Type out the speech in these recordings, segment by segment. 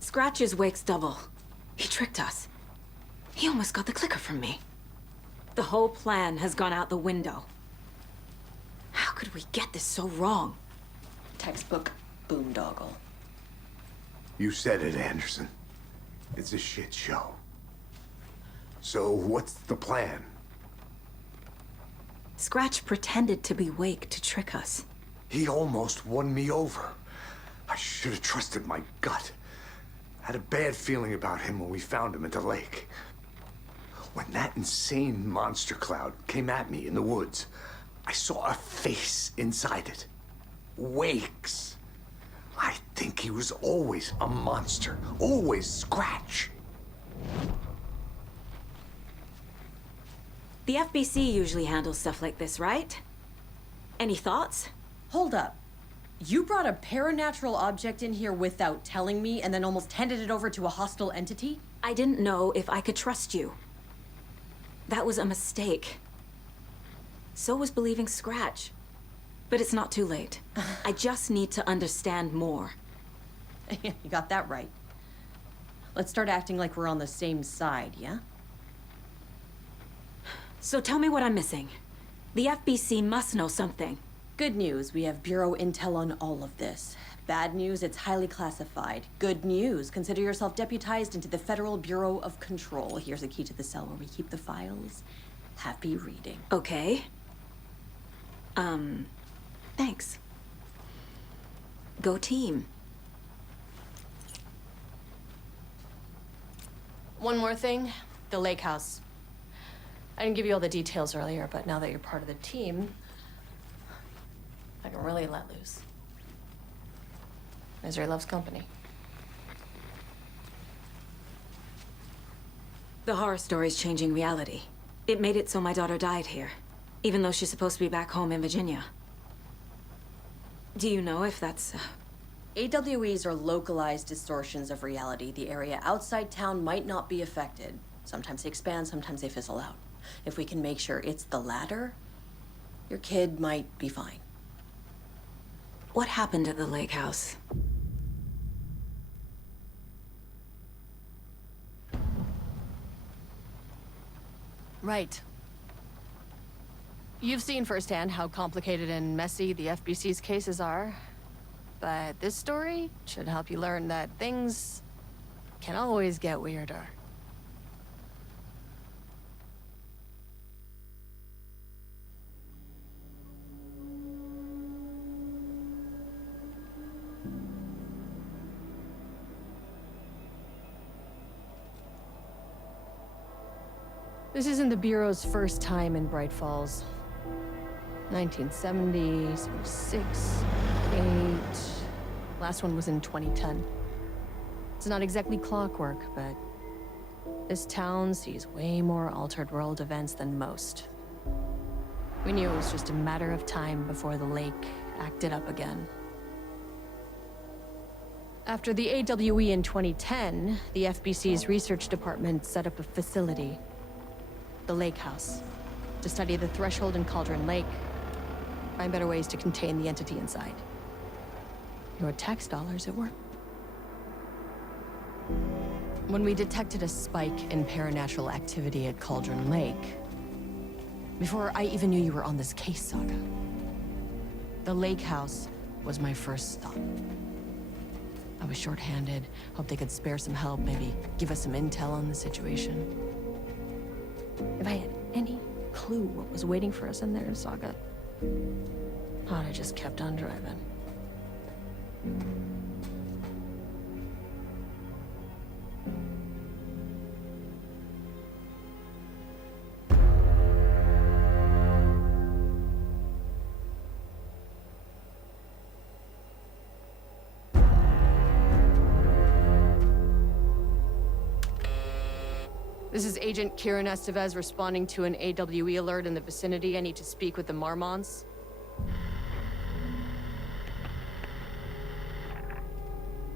Scratch's wake's double. He tricked us. He almost got the clicker from me. The whole plan has gone out the window. How could we get this so wrong? Textbook boondoggle. You said it, Anderson. It's a shit show. So what's the plan? Scratch pretended to be Wake to trick us. He almost won me over. I should have trusted my gut. Had a bad feeling about him when we found him at the lake. When that insane monster cloud came at me in the woods, I saw a face inside it. Wake's. I think he was always a monster. Always Scratch. The FBC usually handles stuff like this, right? Any thoughts? Hold up. You brought a paranatural object in here without telling me and then almost handed it over to a hostile entity? I didn't know if I could trust you. That was a mistake. So was believing Scratch. But it's not too late. I just need to understand more. You got that right. Let's start acting like we're on the same side, yeah? So tell me what I'm missing. The FBC must know something. Good news, we have Bureau intel on all of this. Bad news, it's highly classified. Good news, consider yourself deputized into the Federal Bureau of Control. Here's a key to the cell where we keep the files. Happy reading. Okay. Thanks. Go team. One more thing, the lake house. I didn't give you all the details earlier, but now that you're part of the team, I can really let loose. Misery loves company. The horror story's changing reality. It made it so my daughter died here, even though she's supposed to be back home in Virginia. Do you know if that's... AWEs are localized distortions of reality. The area outside town might not be affected. Sometimes they expand, sometimes they fizzle out. If we can make sure it's the latter, your kid might be fine. What happened at the lake house? Right. You've seen firsthand how complicated and messy the FBC's cases are. But this story should help you learn that things can always get weirder. This isn't the Bureau's first time in Bright Falls. 1970, 76, 8... Last one was in 2010. It's not exactly clockwork, but this town sees way more altered world events than most. We knew it was just a matter of time before the lake acted up again. After the AWE in 2010, the FBC's research department set up a facility, the Lake House, to study the threshold in Cauldron Lake, find better ways to contain the entity inside. Your tax dollars at work. When we detected a spike in paranatural activity at Cauldron Lake, before I even knew you were on this case saga, the Lake House was my first stop. I was short-handed, hoped they could spare some help, maybe give us some intel on the situation. If I had any clue what was waiting for us in there, Saga, I'd have just kept on driving. This is Agent Kieran Estevez responding to an AWE alert in the vicinity. I need to speak with the Marmonts.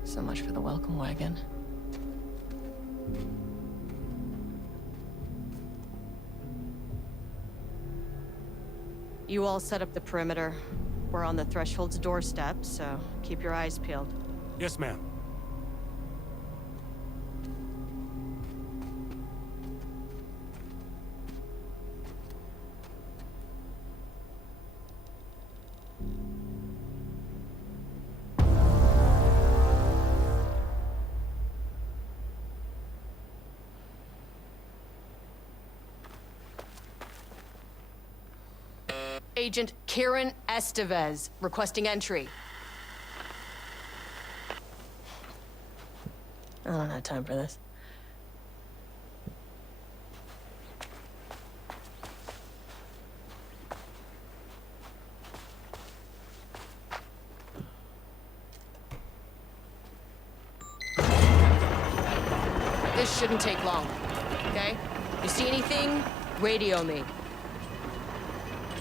So much for the welcome wagon. You all set up the perimeter. We're on the threshold's doorstep, so keep your eyes peeled. Yes, ma'am. Agent Kieran Estevez, requesting entry. I don't have time for this. This shouldn't take long, okay? You see anything, radio me.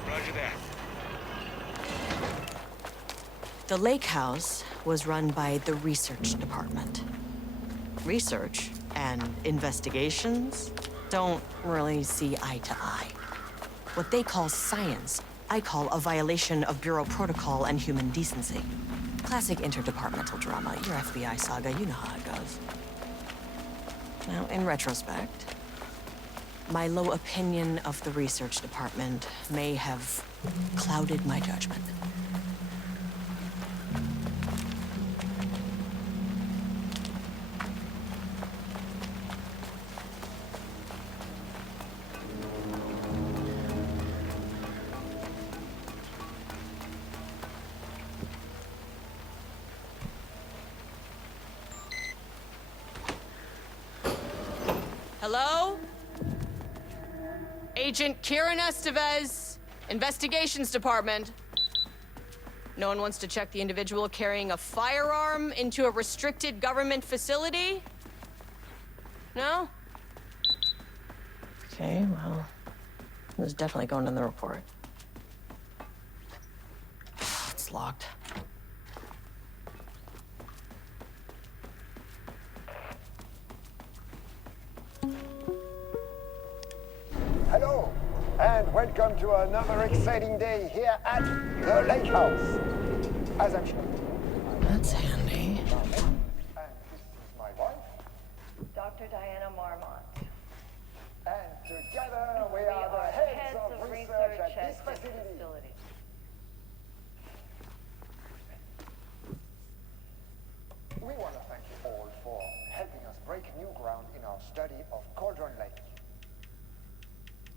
Roger that. The lake house was run by the research department. Research and investigations don't really see eye to eye. What they call science, I call a violation of Bureau protocol and human decency. Classic interdepartmental drama, your FBI saga, you know how it goes. Now, in retrospect, my low opinion of the research department may have clouded my judgment. Hello? Agent Kieran Estevez, Investigations Department. No one wants to check the individual carrying a firearm into a restricted government facility? No? Okay, well, it was definitely going in the report. It's locked. Hello, and welcome to another exciting day here at the Lake House. As I'm sure. That's handy. And this is my wife, Dr. Diana Marmont. and together we are the heads of research at this facility. We want to thank you all for helping us break new ground in our study of Cauldron Lake.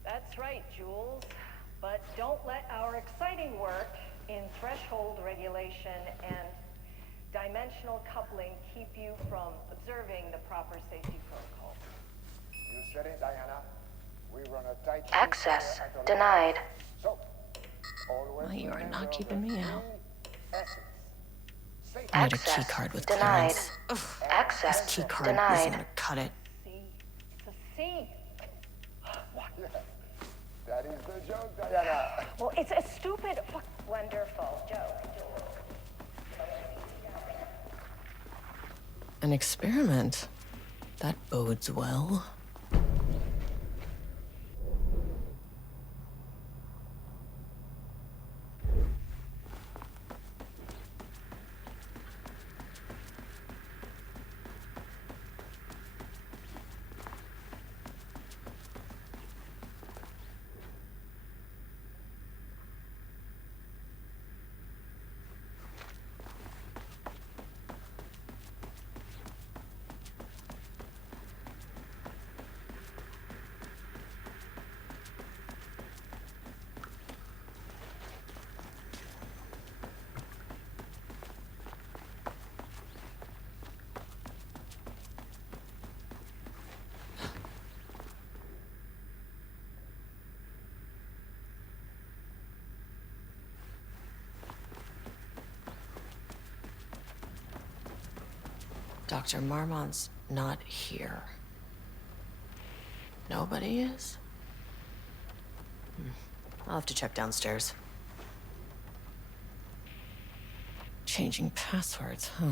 That's right, Jules. But don't let our exciting work in threshold regulation and dimensional coupling keep you from observing the proper safety protocols. You said it, Diana. We run a tight ship Access here at the Lake denied. House. So, always Well, you are remember not keeping the me out. three S's. Safety. I need a Access key card with denied. clearance. Ugh, Access this key card denied. isn't gonna cut it. See? It's a C. That is the joke, Diana. Well, it's a stupid, wonderful joke, Jules. An experiment. That bodes well. Dr. Marmont's not here. Nobody is? I'll have to check downstairs. Changing passwords, huh?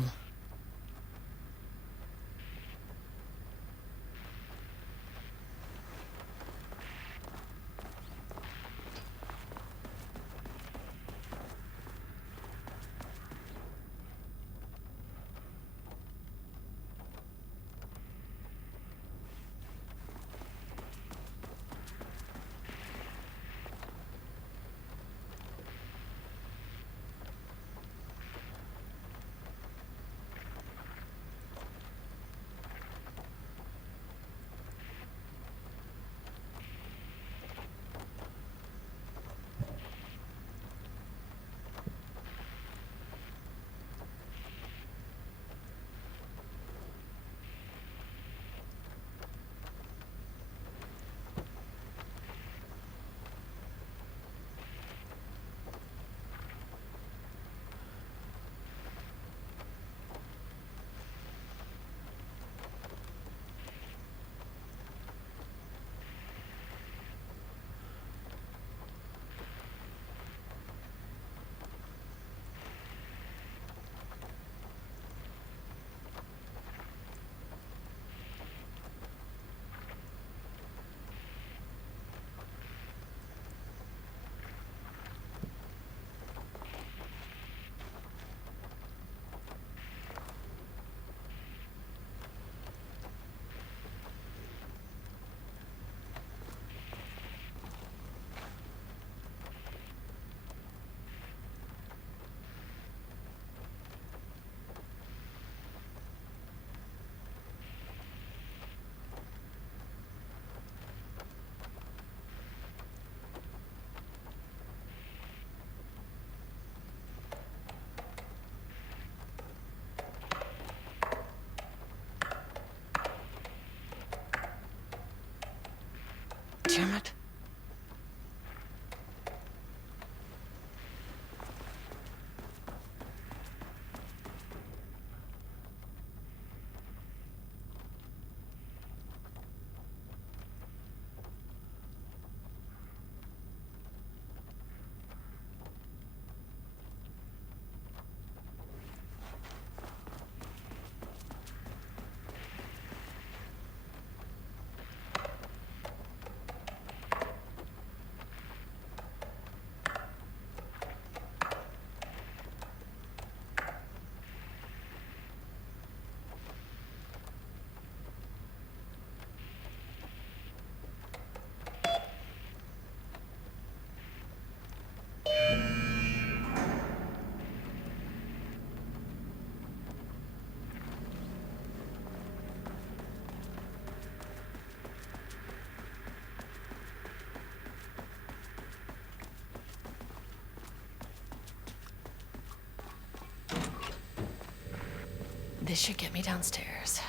damn it. This should get me downstairs.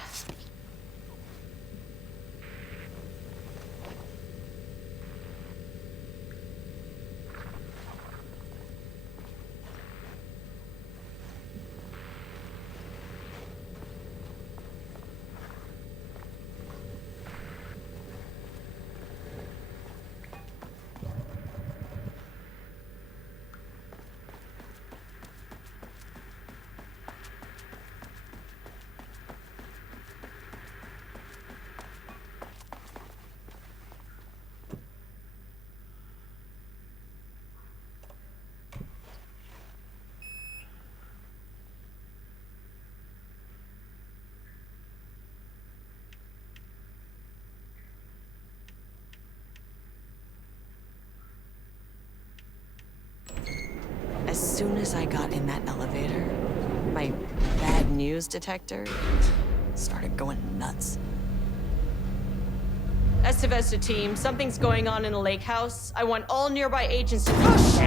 As soon as I got in that elevator, my bad news detector started going nuts. Estevesta team, something's going on in the lake house. I want all nearby agents to push.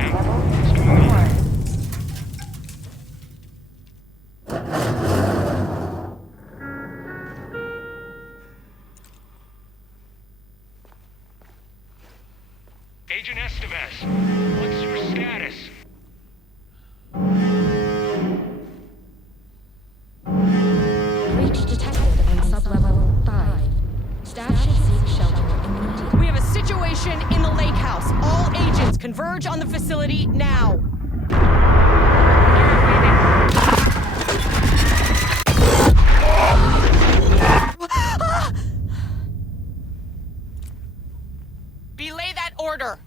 Agent Estevez, what's your status? Breach detected in sublevel 5. Staff should seek shelter immediately. We have a situation in the lake house. All agents converge on the facility now. Belay that order.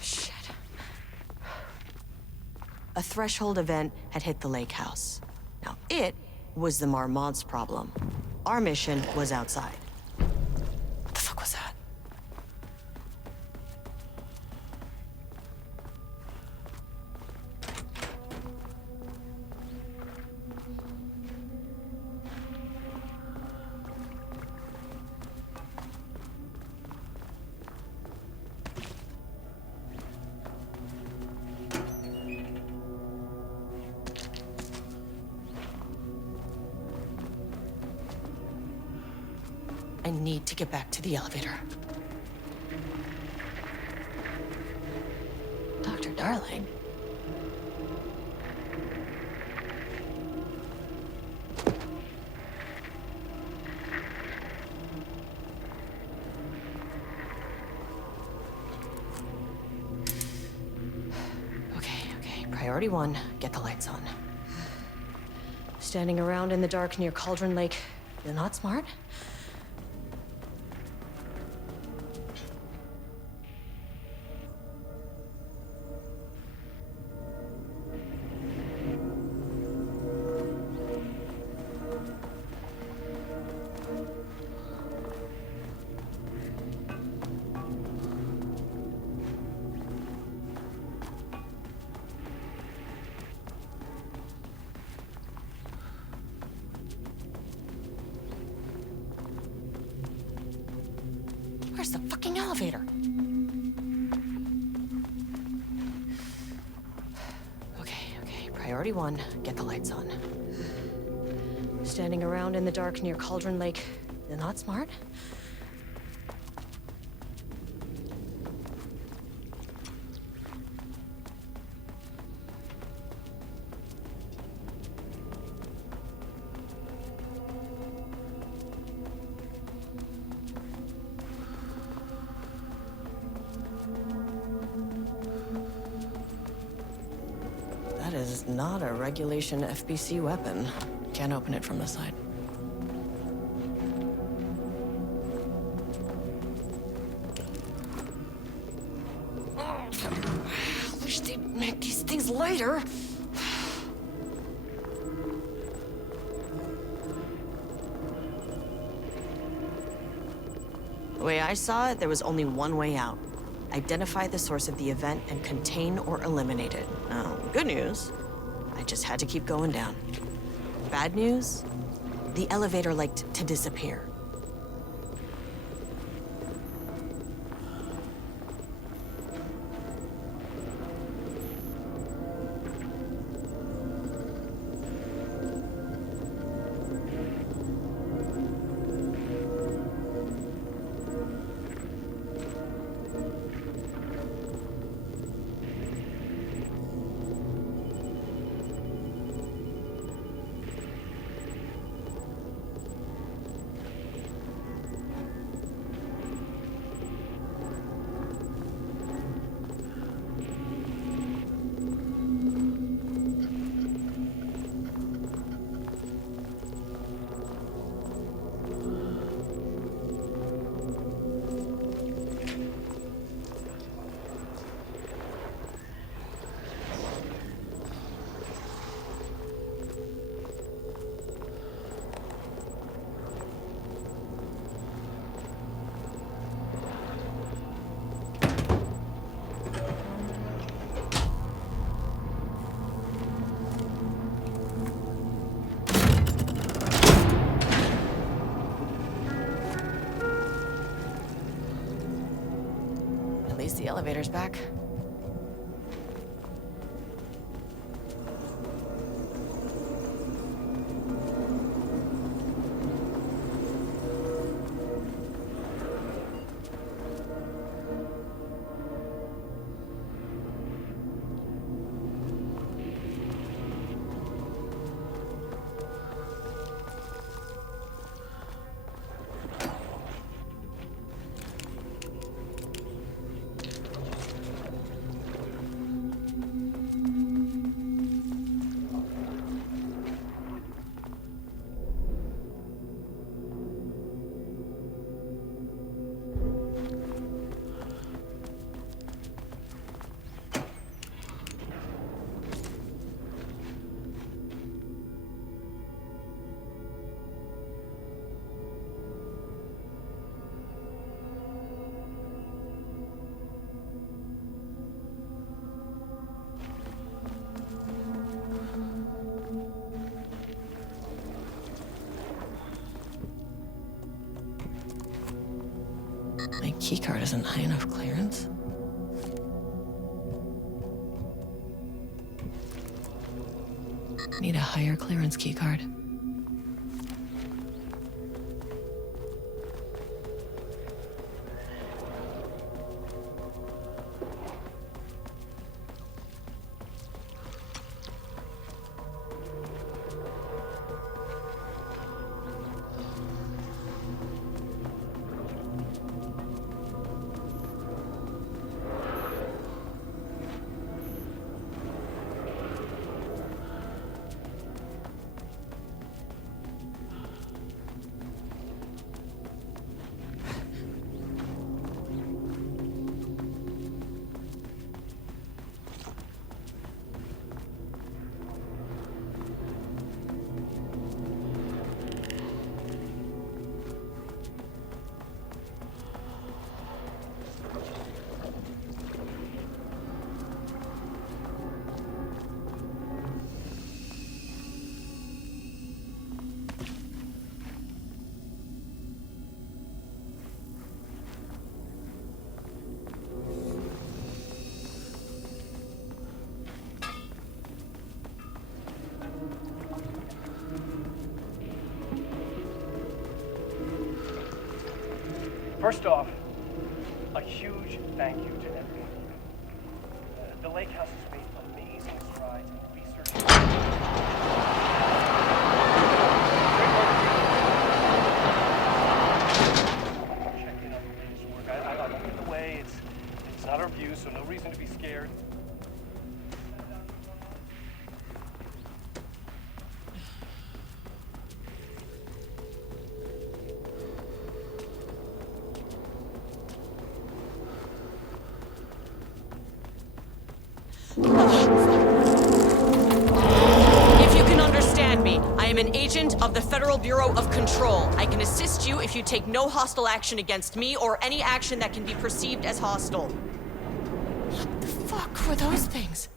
Shit. A threshold event had hit the lake house. Now, it was the Marmont's problem. Our mission was outside. What the fuck was that? I need to get back to the elevator. Dr. Darling? Okay. Priority 1, get the lights on. Standing around in the dark near Cauldron Lake, you're not smart? Where's the fucking elevator? Okay. Priority 1, get the lights on. Standing around in the dark near Cauldron Lake, you're not smart? not a regulation FBC weapon. Can't open it from the side. I wish they'd make these things lighter. The way I saw it, there was only one way out. Identify the source of the event and contain or eliminate it. Now, good news, I just had to keep going down. Bad news, the elevator liked to disappear. The elevator's back. My keycard isn't high enough clearance. Need a higher clearance keycard. First off, a huge thank you to everyone. The lake house has made amazing strides in research. Check in on the latest work. I don't get in the way. It's not our view, so no reason to be scared. I'm an agent of the Federal Bureau of Control. I can assist you if you take no hostile action against me or any action that can be perceived as hostile. What the fuck were those things?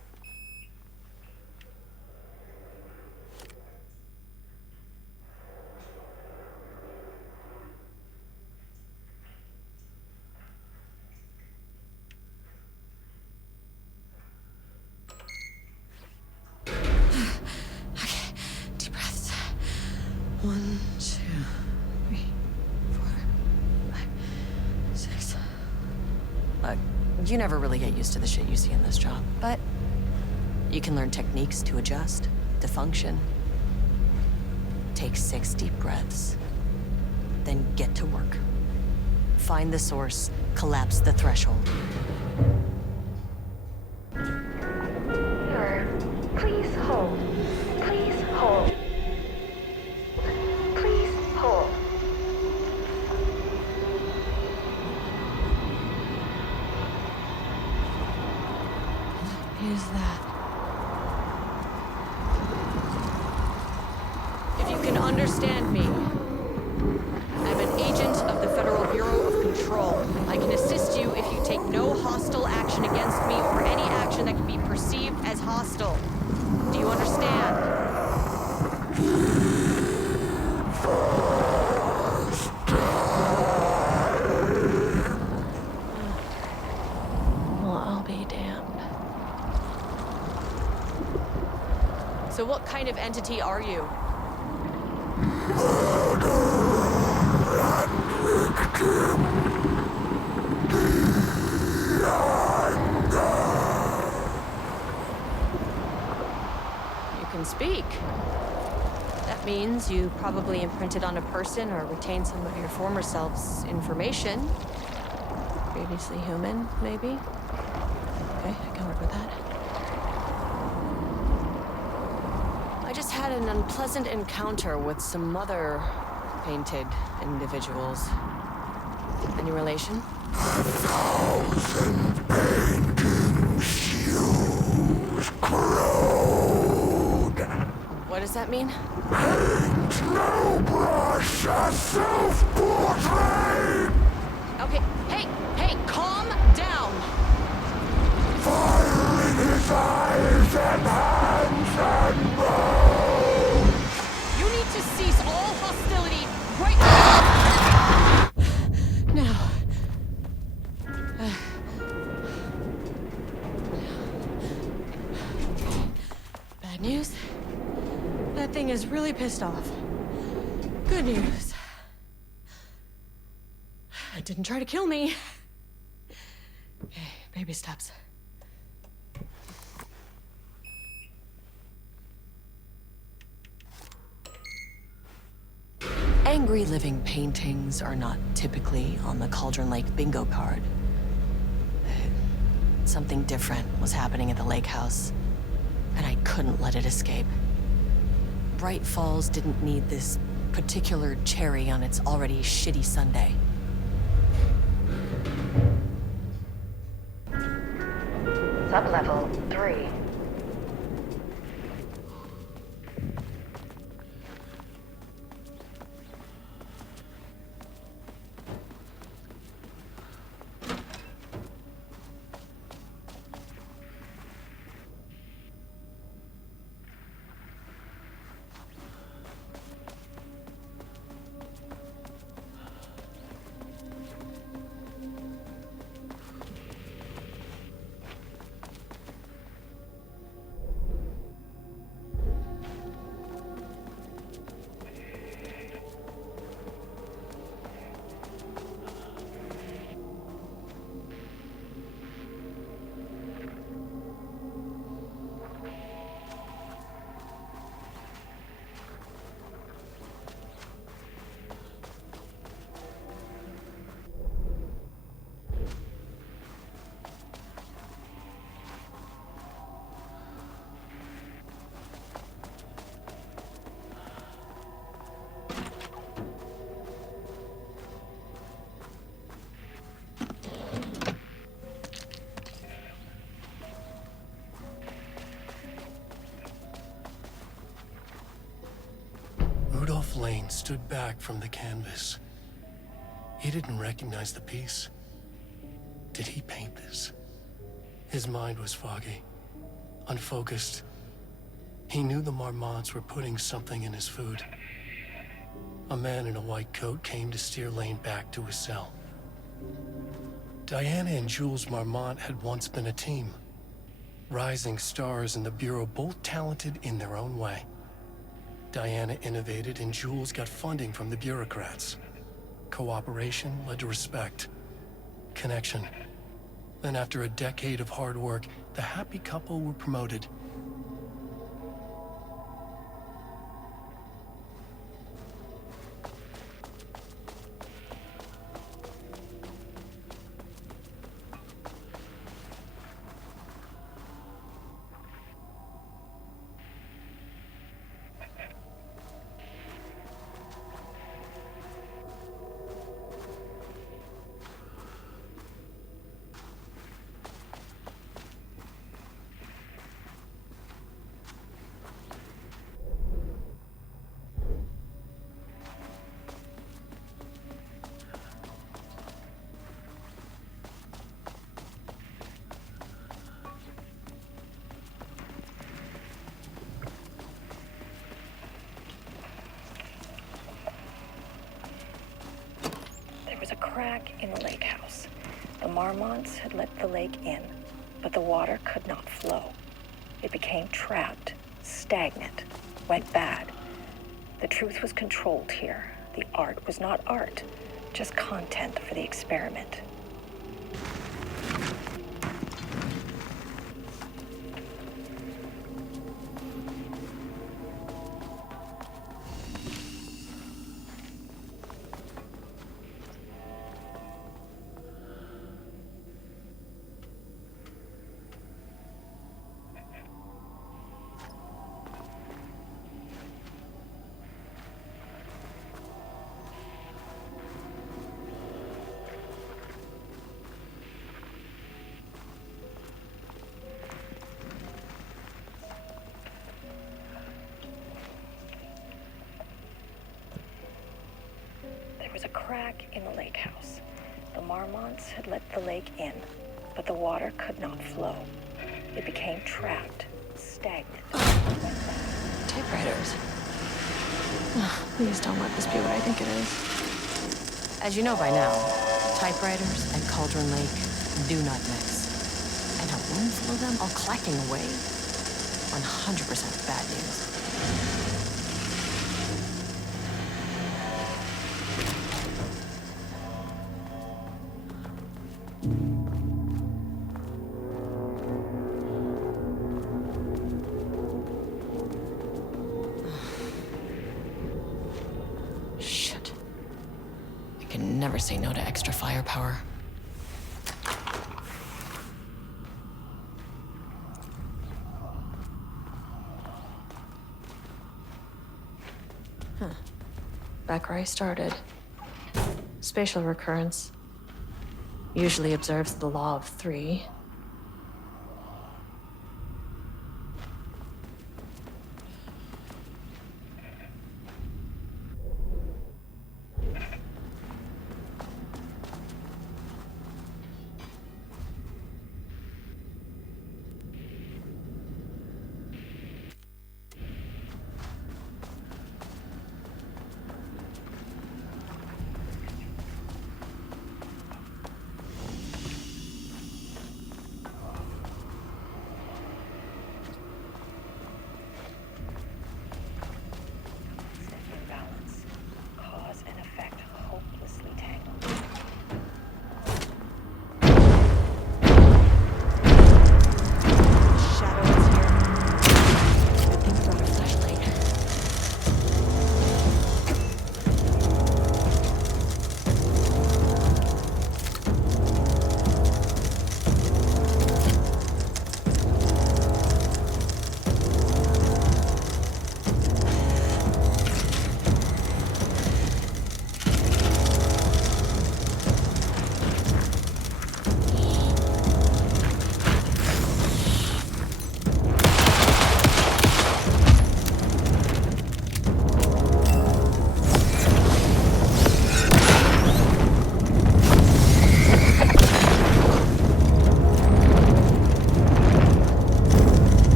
One, two, three, 4, 5, 6. Look, you never really get used to the shit you see in this job, but you can learn techniques to adjust, to function. Take 6 deep breaths, then get to work. Find the source, collapse the threshold. Sir, please hold. Please hold. Hold. What is that? If you can understand me, I'm an agent of the Federal Bureau of Control. I can assist you if you take no hostile action against me or any action that can be perceived as hostile. Do you understand? Well, I'll be damned. So what kind of entity are you? You can speak. That means you probably imprinted on a person or retained some of your former self's information. Previously human, maybe? Okay, I can work with that. I just had an unpleasant encounter with some other painted individuals. Any relation? 1,000 paintings use corrode. What does that mean? Paint no brush, a self-portrait. Okay, hey, calm down. Fire in his eyes and hands and bones. You need to cease all hostility right now. Bad news? That thing is really pissed off. Good news. It didn't try to kill me. Okay, baby steps. Angry living paintings are not typically on the Cauldron Lake bingo card. Something different was happening at the lake house, and I couldn't let it escape. Bright Falls didn't need this particular cherry on its already shitty sundae. Sublevel 3. stood back from the canvas. He didn't recognize the piece. Did he paint this? His mind was foggy, unfocused. He knew the Marmonts were putting something in his food. A man in a white coat came to steer Lane back to his cell. Diana and Jules Marmont had once been a team. Rising stars in the Bureau, both talented in their own way. Diana innovated and Jules got funding from the bureaucrats. Cooperation led to respect, connection. Then after a decade of hard work, the happy couple were promoted. There was a crack in the lake house. The Marmonts had let the lake in, but the water could not flow. It became trapped, stagnant, went bad. The truth was controlled here. The art was not art, just content for the experiment. There was a crack in the lake house. The Marmonts had let the lake in, but the water could not flow. It became trapped, stagnant. Typewriters. Please don't let this be what I think it is. As you know by now, typewriters and Cauldron Lake do not mix. And a room full of them all clacking away? 100% bad news. Shit. I can never say no to extra firepower. Back where I started. Spatial recurrence usually observes the law of 3.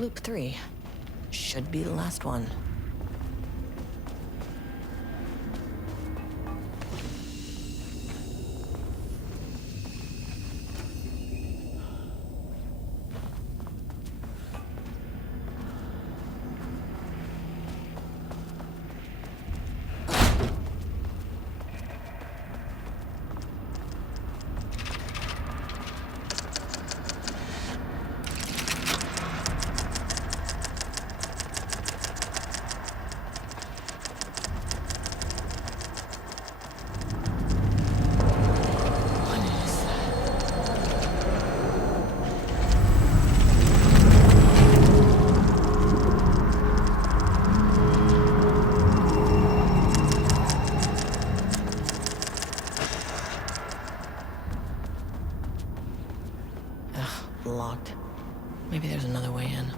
Loop 3. Should be the last one. Locked. Maybe there's another way in.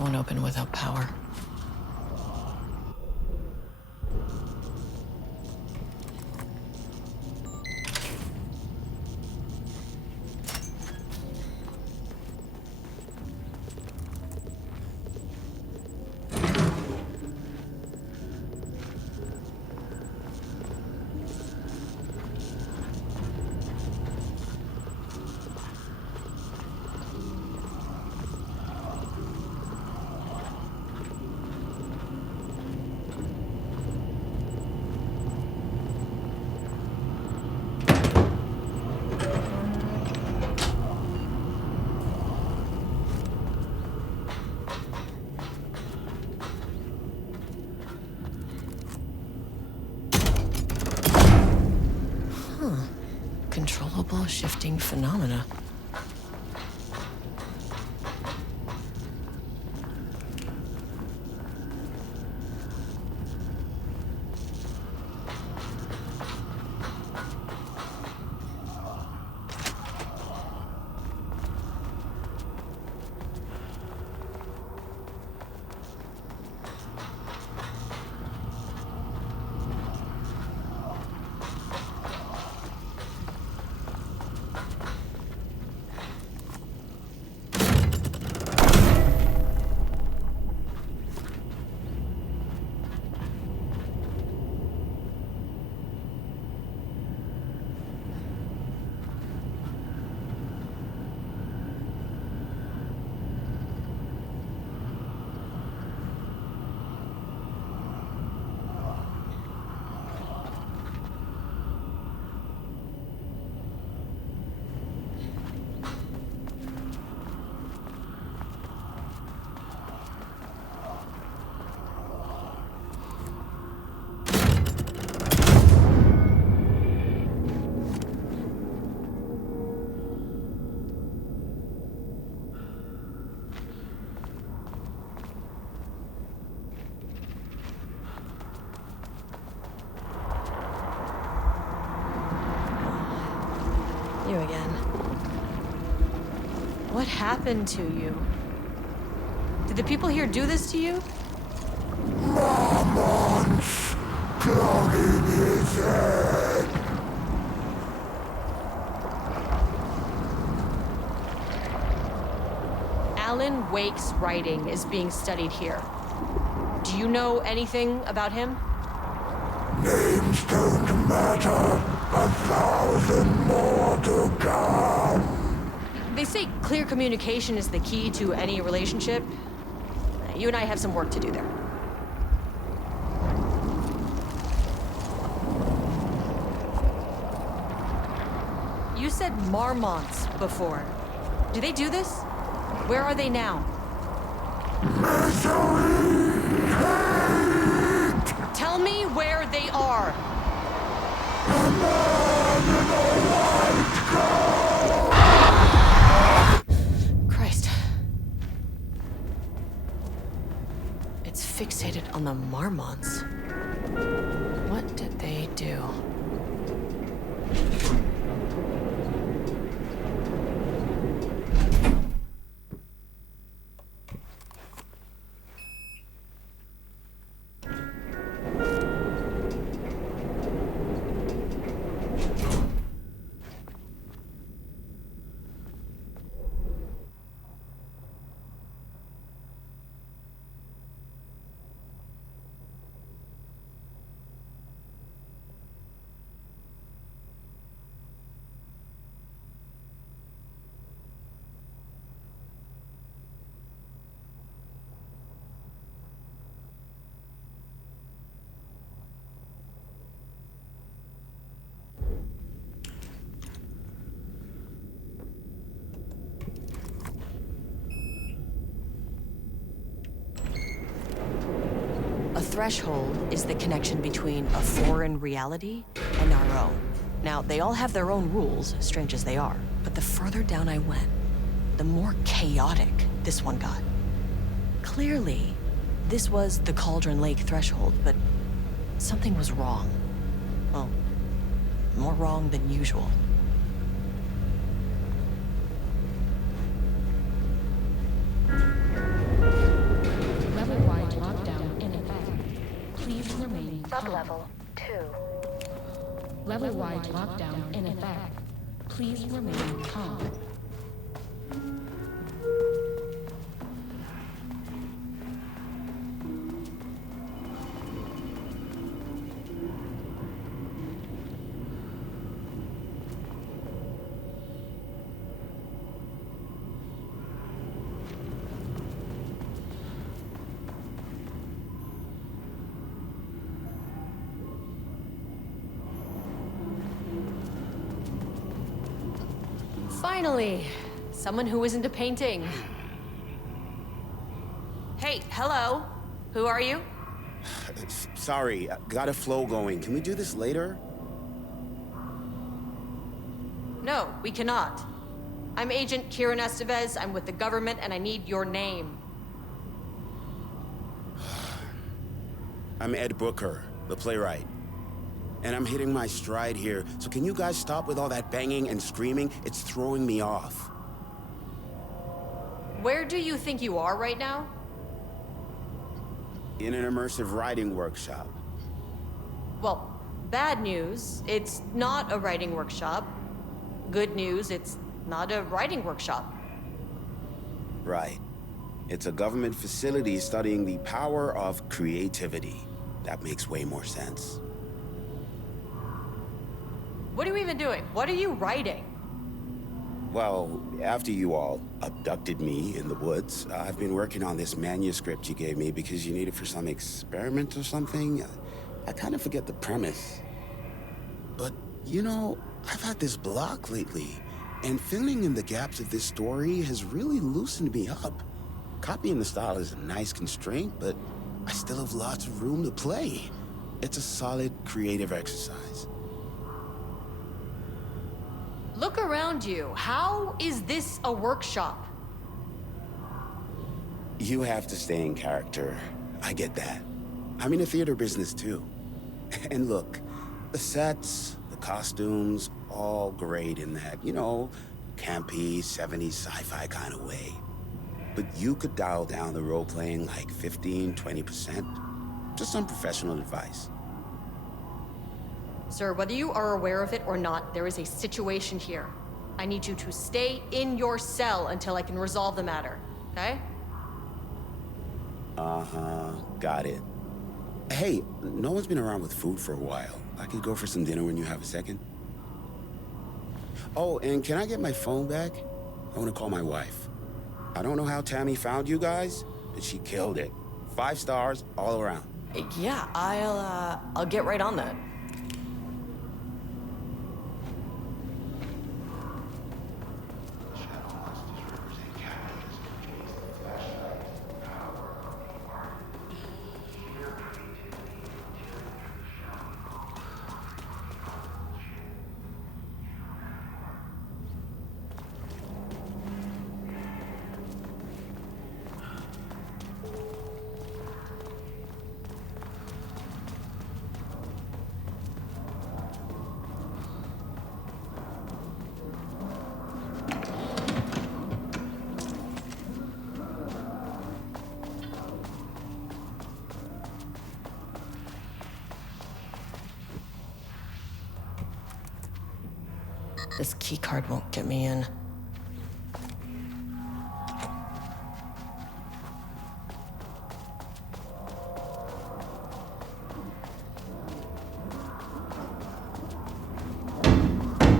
Won't open without power. Controllable shifting phenomena. What happened to you? Did the people here do this to you? Marmon's clogging his head. Alan Wake's writing is being studied here. Do you know anything about him? Names don't matter. 1,000 more to come. They say clear communication is the key to any relationship. You and I have some work to do there. You said marmonts before. Do they do this? Where are they now? Tell me where they are. Christ. It's fixated on the marmonts. What did they do? A threshold is the connection between a foreign reality and our own. Now, they all have their own rules, strange as they are, but the further down I went, the more chaotic this one got. Clearly, this was the Cauldron Lake threshold, but something was wrong. Well, more wrong than usual. Level-wide lockdown in effect. Please remain calm. Sublevel 2. Level-wide lockdown in effect. Please remain calm. Finally, someone who isn't a painting. Hey, hello. Who are you? Sorry, got a flow going. Can we do this later? No, we cannot. I'm Agent Kieran Estevez. I'm with the government, and I need your name. I'm Ed Booker, the playwright. And I'm hitting my stride here, so can you guys stop with all that banging and screaming? It's throwing me off. Where do you think you are right now? In an immersive writing workshop. Well, bad news, it's not a writing workshop. Good news, it's not a writing workshop. Right. It's a government facility studying the power of creativity. That makes way more sense. What are you even doing? What are you writing? Well, after you all abducted me in the woods, I've been working on this manuscript you gave me because you need it for some experiment or something. I kind of forget the premise. But, you know, I've had this block lately, and filling in the gaps of this story has really loosened me up. Copying the style is a nice constraint, but I still have lots of room to play. It's a solid creative exercise. Look around you. How is this a workshop? You have to stay in character. I get that. I'm in the theater business too. And look, the sets, the costumes, all great in that, you know, campy, 70s sci-fi kind of way. But you could dial down the role-playing like 15, 20%. Just some professional advice. Sir, whether you are aware of it or not, there is a situation here. I need you to stay in your cell until I can resolve the matter, okay? Uh-huh, got it. Hey, no one's been around with food for a while. I could go for some dinner when you have a second. Oh, and can I get my phone back? I want to call my wife. I don't know how Tammy found you guys, but she killed it. 5 stars all around. Yeah, I'll get right on that. This keycard won't get me in.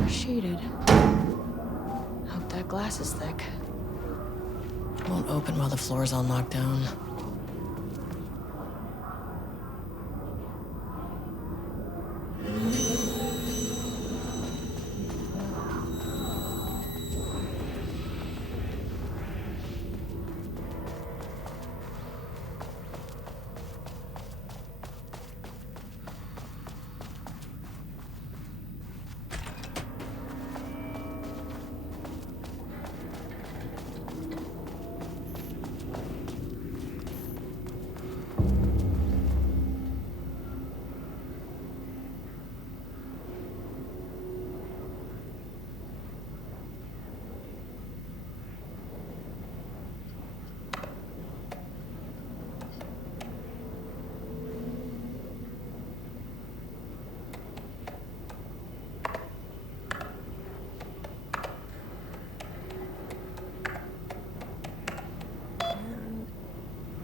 Shaded. Hope that glass is thick. Won't open while the floor's on lockdown.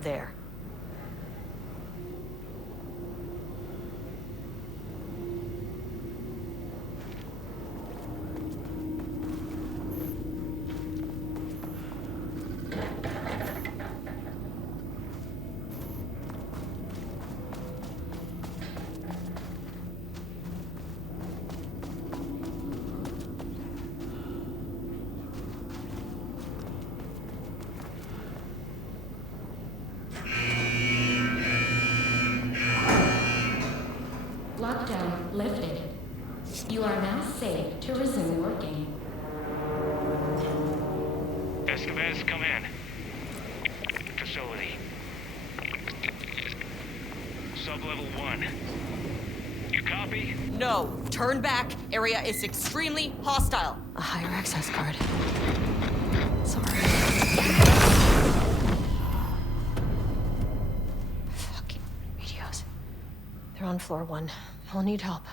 There. Lockdown lifted. You are now safe to resume working. Estevez, come in. Facility. Sub-level 1. You copy? No, turn back. Area is extremely hostile. A higher access card. Sorry. Fucking radios. They're on floor 1. I'll need help.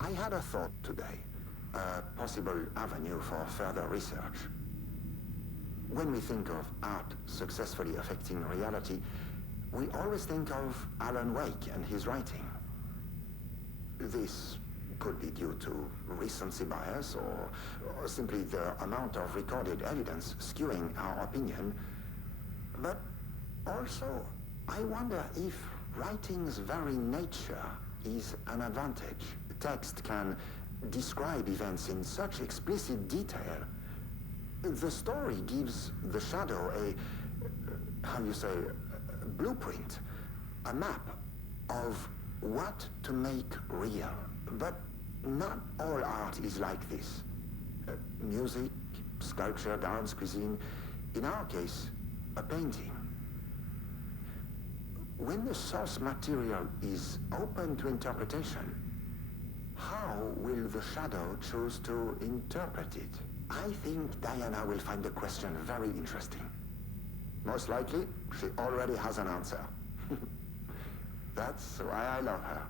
I had a thought today, a possible avenue for further research. When we think of art successfully affecting reality, we always think of Alan Wake and his writing. This could be due to recency bias or simply the amount of recorded evidence skewing our opinion. But also, I wonder if writing's very nature is an advantage. Text can describe events in such explicit detail. The story gives the shadow a blueprint, a map of what to make real. But not all art is like this. Music, sculpture, dance, cuisine, in our case, a painting. When the source material is open to interpretation, how will the shadow choose to interpret it? I think Diana will find the question very interesting. Most likely, she already has an answer. That's why I love her.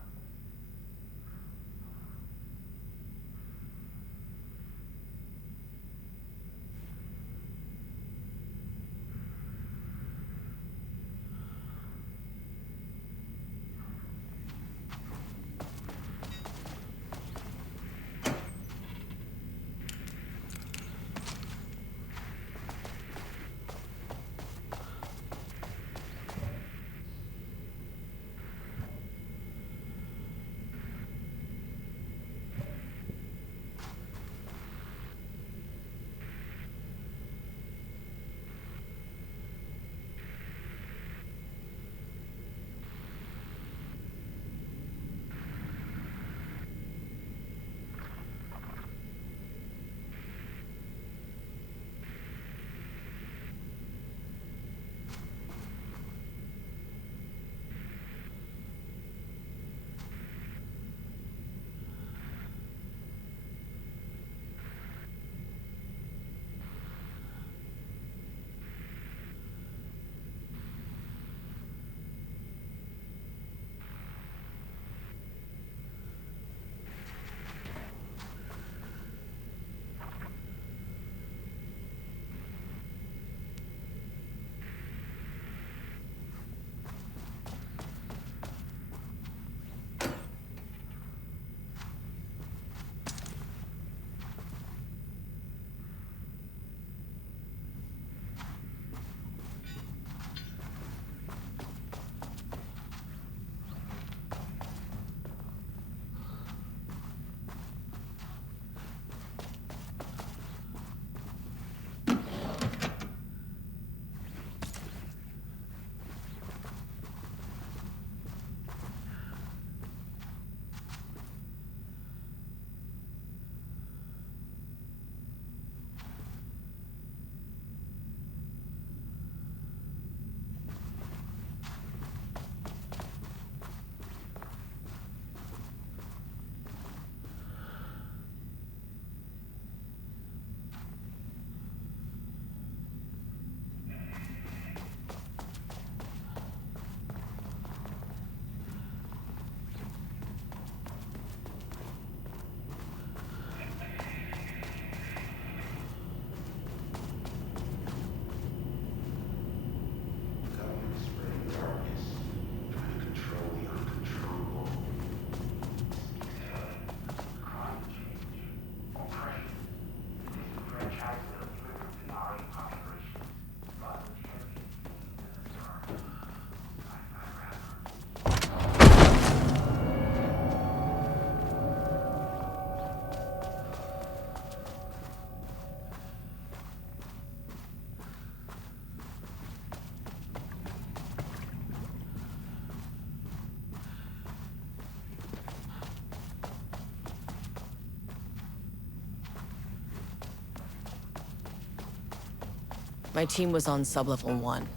My team was on sublevel 1.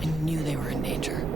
I knew they were in danger.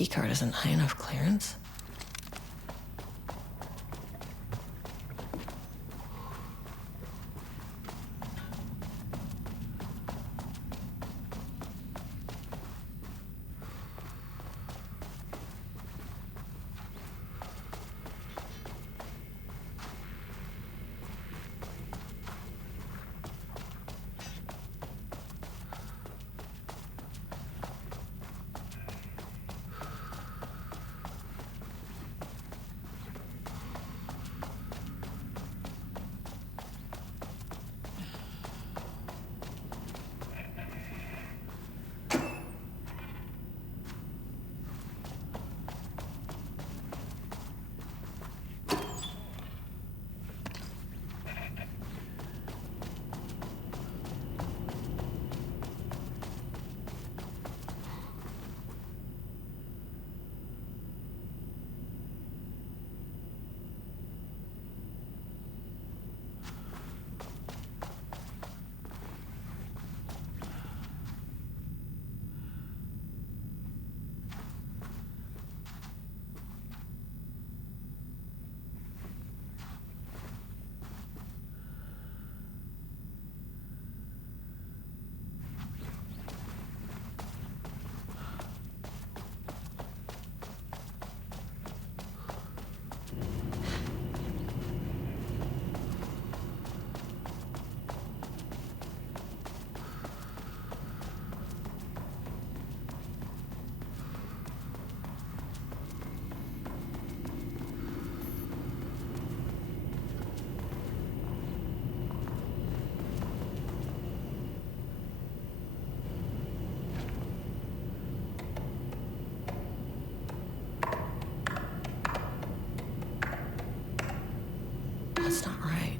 keycard isn't high enough clearance? That's not right.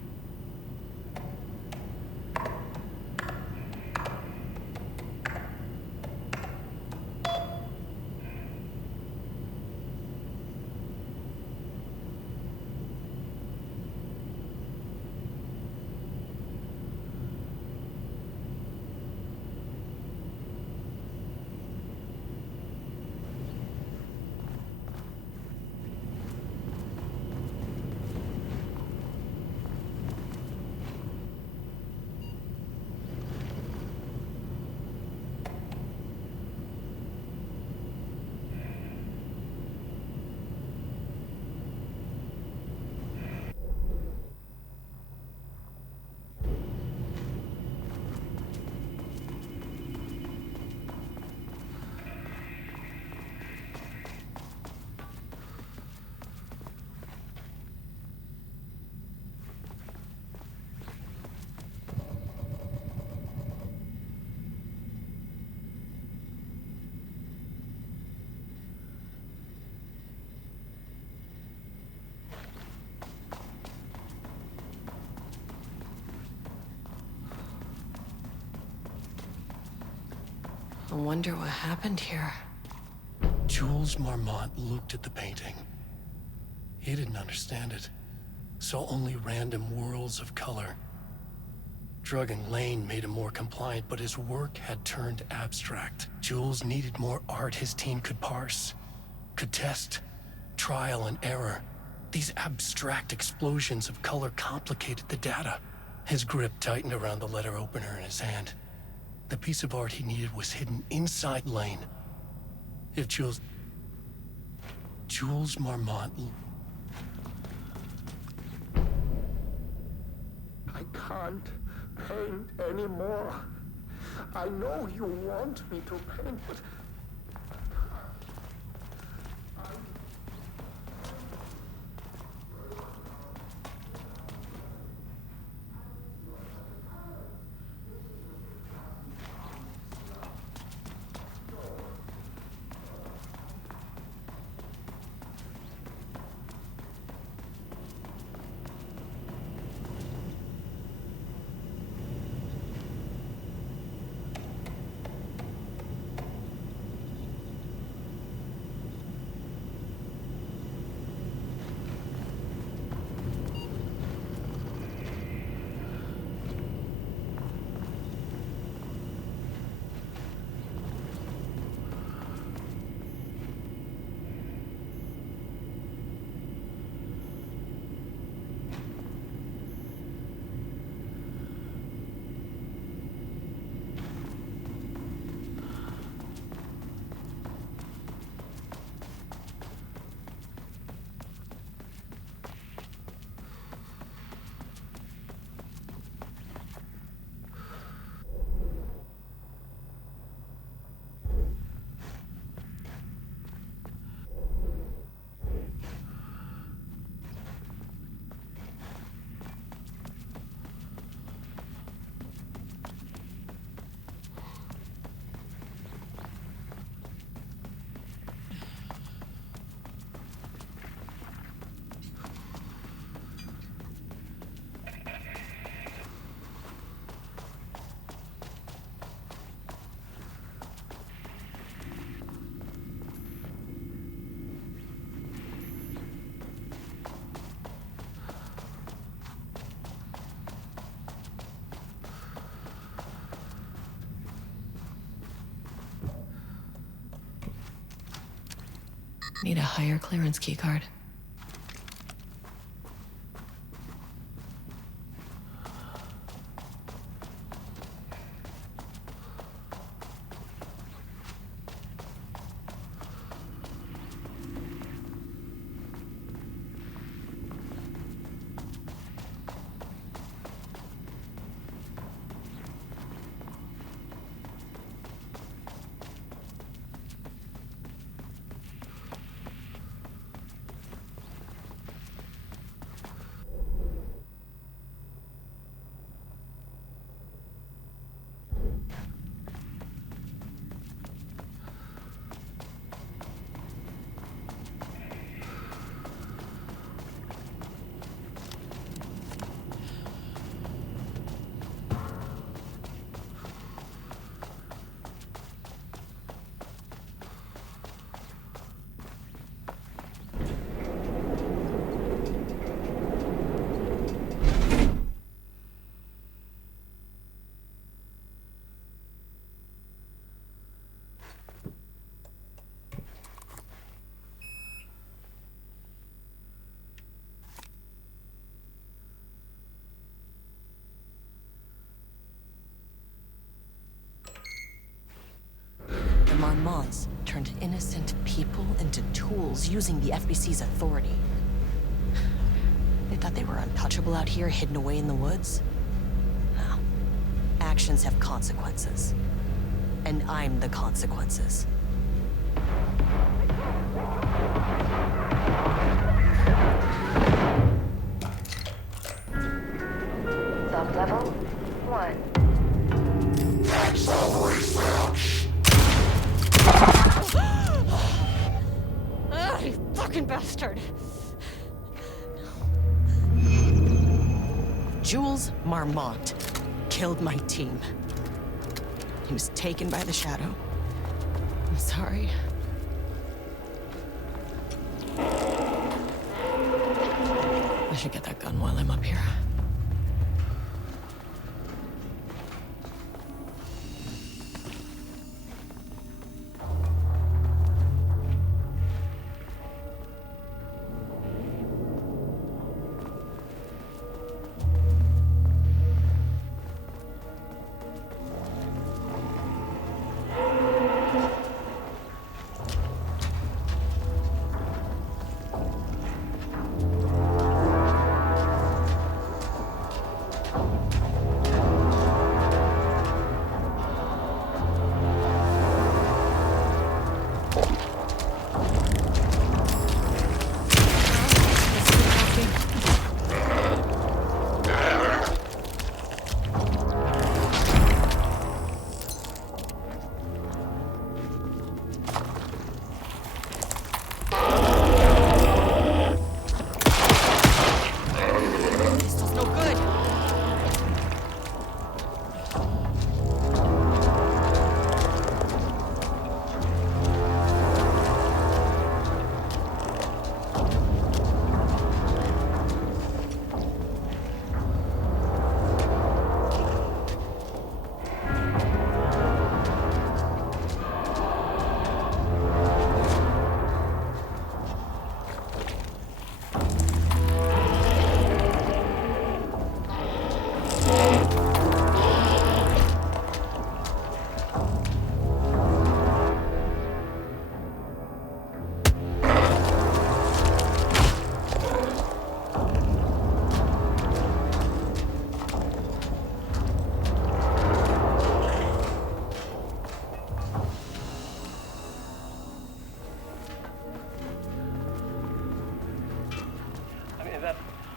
I wonder what happened here. Jules Marmont looked at the painting. He didn't understand it. Saw only random whirls of color. Drugging Lane made him more compliant, but his work had turned abstract. Jules needed more art his team could parse, could test, trial and error. These abstract explosions of color complicated the data. His grip tightened around the letter opener in his hand. The piece of art he needed was hidden inside Lane. If Jules Marmont... I can't paint anymore. I know you want me to paint, but... Need a higher clearance keycard. Marmots turned innocent people into tools using the FBC's authority. They thought they were untouchable out here, hidden away in the woods? No. Actions have consequences. And I'm the consequences. Sub-level 1. You fucking bastard! Jules Marmont killed my team. He was taken by the Shadow. I'm sorry. I should get that gun while I'm up here.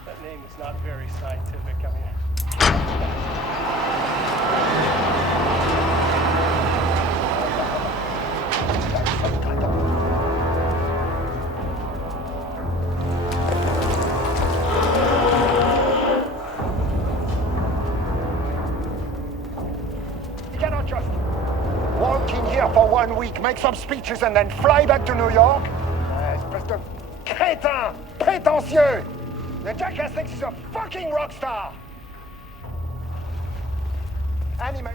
That name is not very scientific. I mean... You cannot just walk in here for 1 week, make some speeches, and then fly back to New York. Espèce de crétin, prétentieux. The jackass thinks he's a fucking rock star. Anime.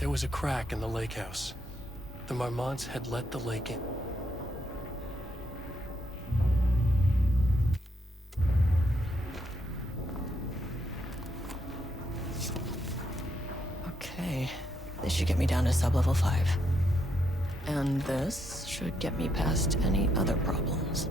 There was a crack in the lake house. The Marmonts had let the lake in. Okay, this should get me down to sub-level 5. And this should get me past any other problems.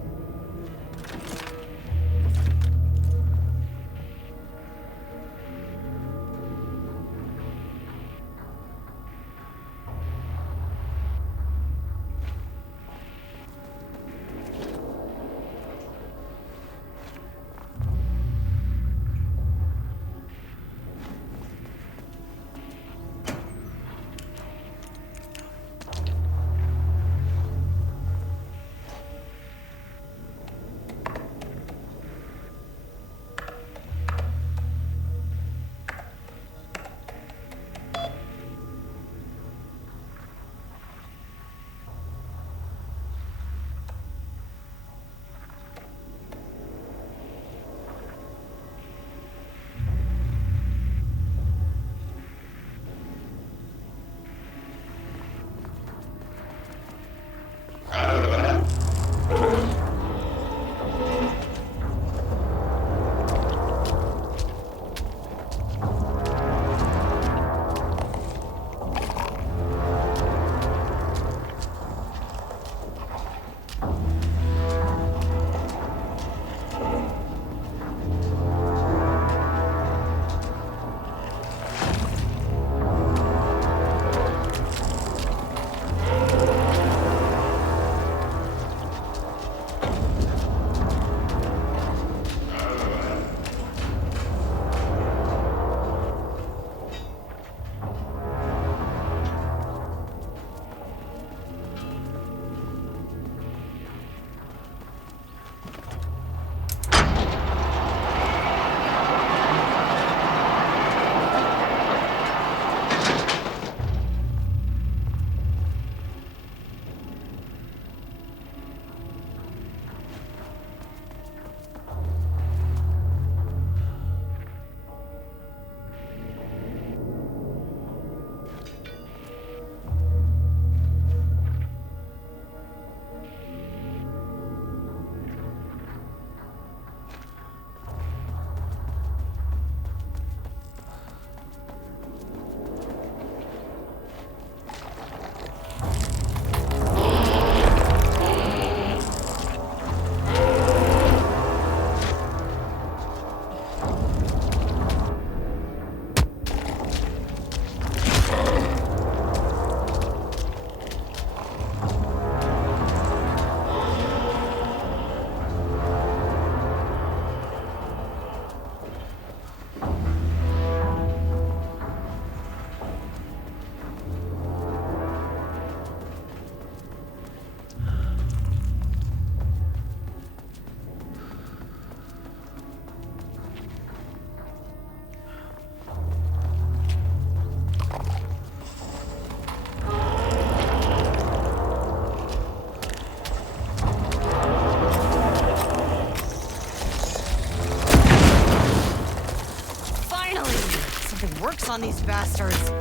On these bastards.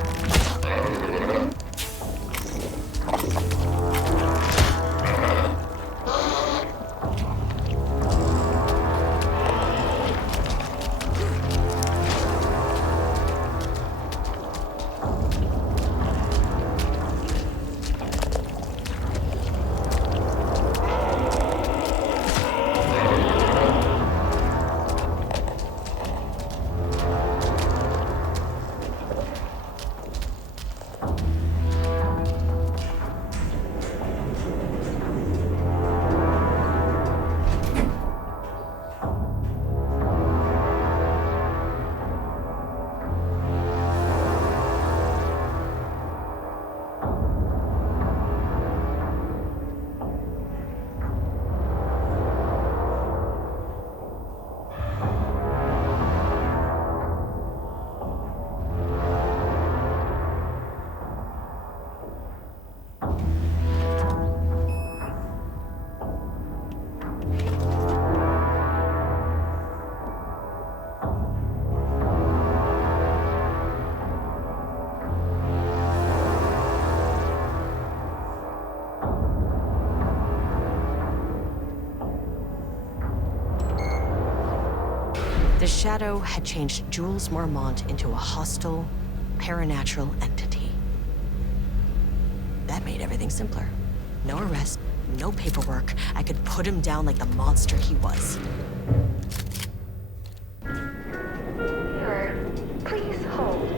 Shadow had changed Jules Marmont into a hostile, paranatural entity. That made everything simpler. No arrest, no paperwork. I could put him down like the monster he was. Please hold.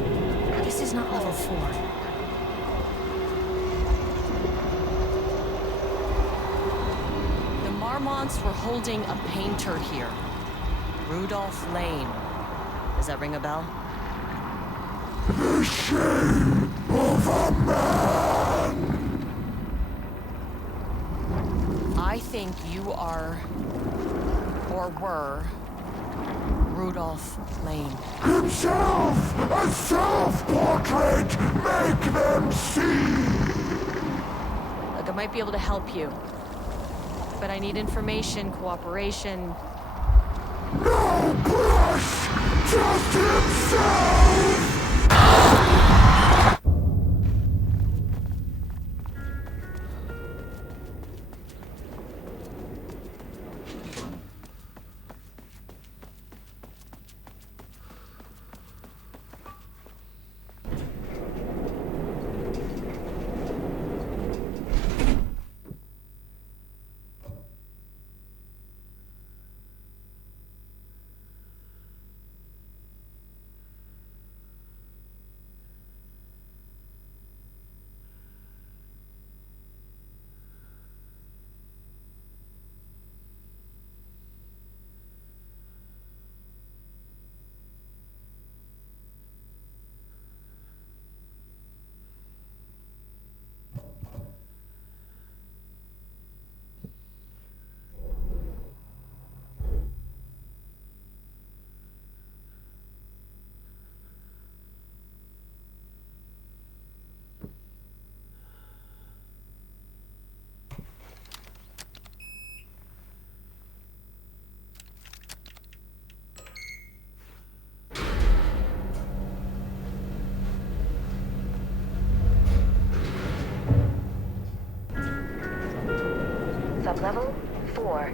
This is not level 4. The Marmonts were holding a painter here. Rudolph Lane. Does that ring a bell? The shame of a man! I think you are, or were, Rudolph Lane. Himself! A self-portrait! Make them see! Look, I might be able to help you. But I need information, cooperation. No brush! Just himself! Sublevel 4.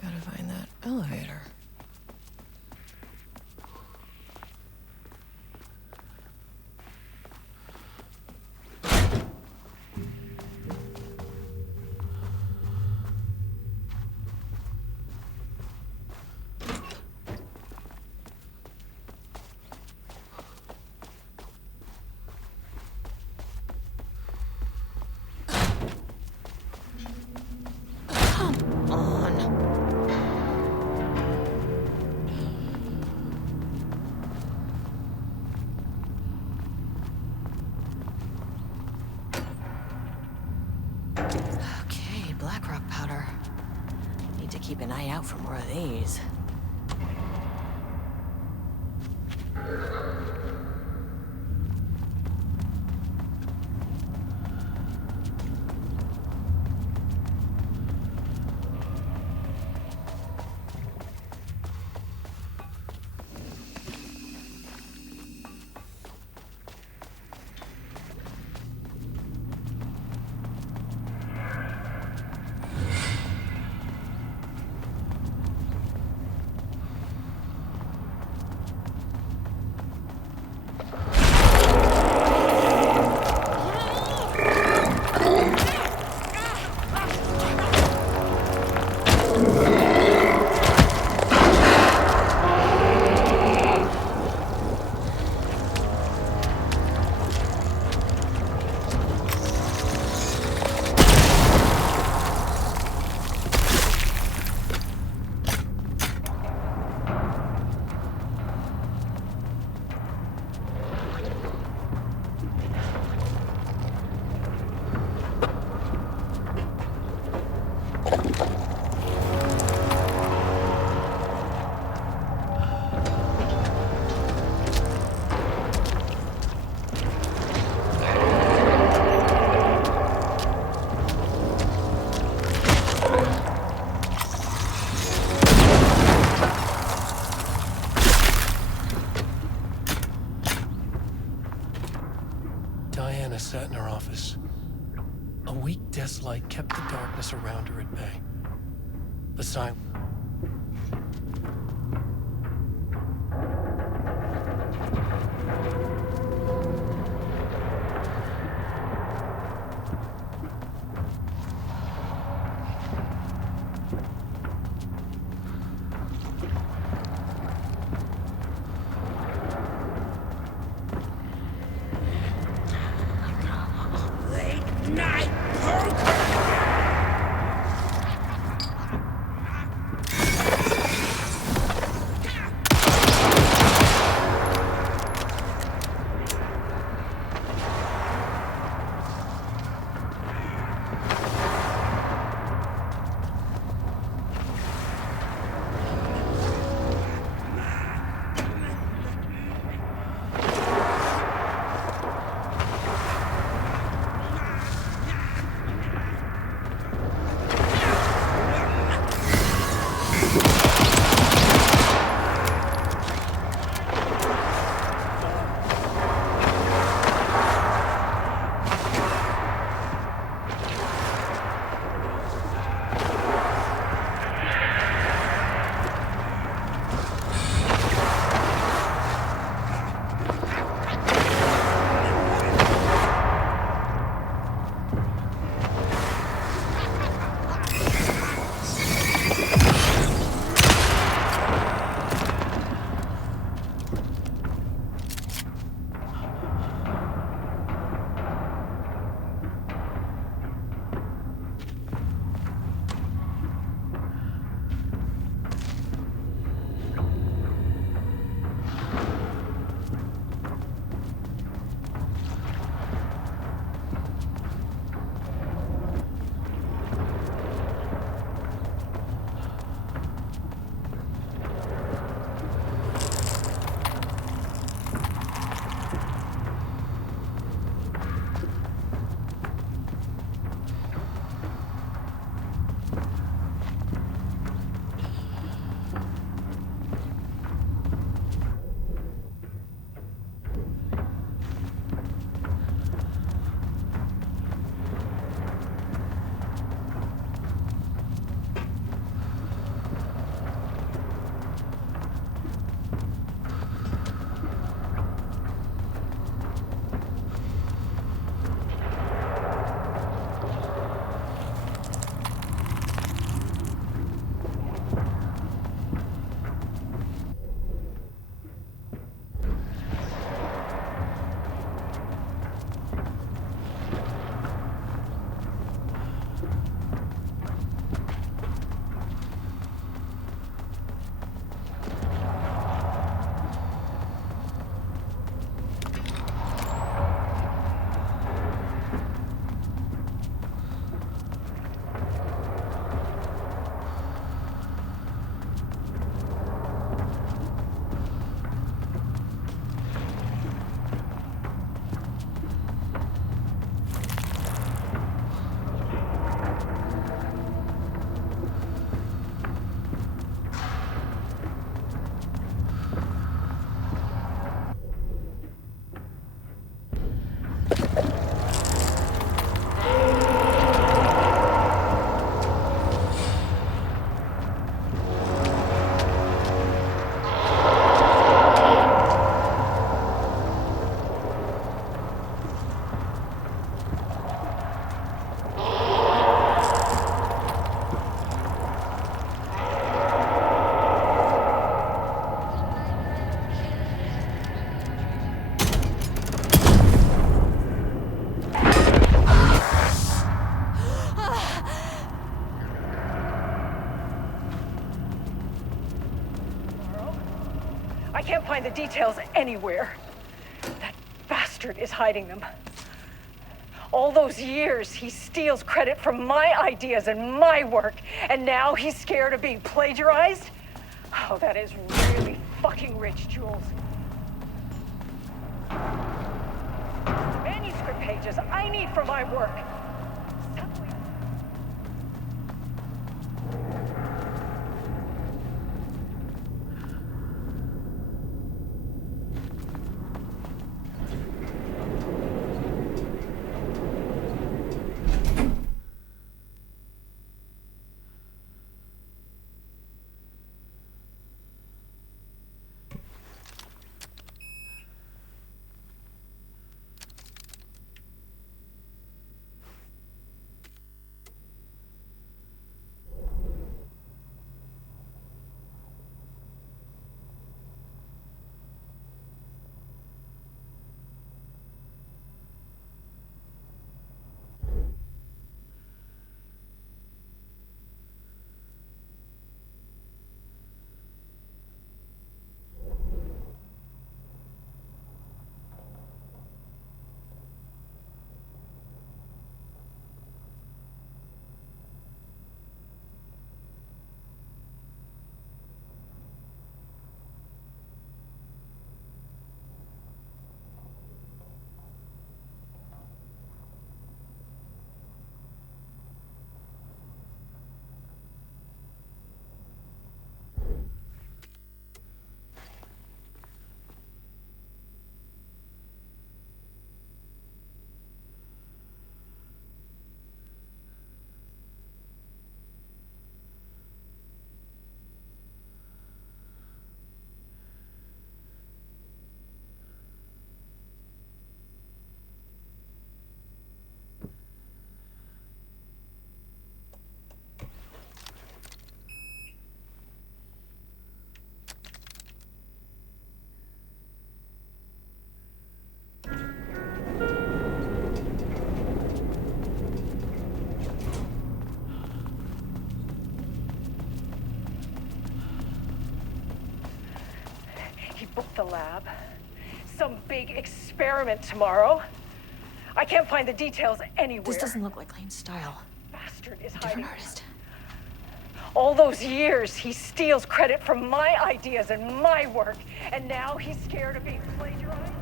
Gotta find that elevator. Okay, black rock powder. Need to keep an eye out for more of these. Sat in her office. A weak desk light kept the darkness around her at bay. The silence I can't find the details anywhere. That bastard is hiding them. All those years, he steals credit from my ideas and my work, and now he's scared of being plagiarized? Oh, that is really fucking rich, Jules. Manuscript pages I need for my work. Book the lab. Some big experiment tomorrow. I can't find the details anywhere. This doesn't look like Lane's style. Bastard is Different hiding. artist. All those years, he steals credit from my ideas and my work, and now he's scared of being plagiarized?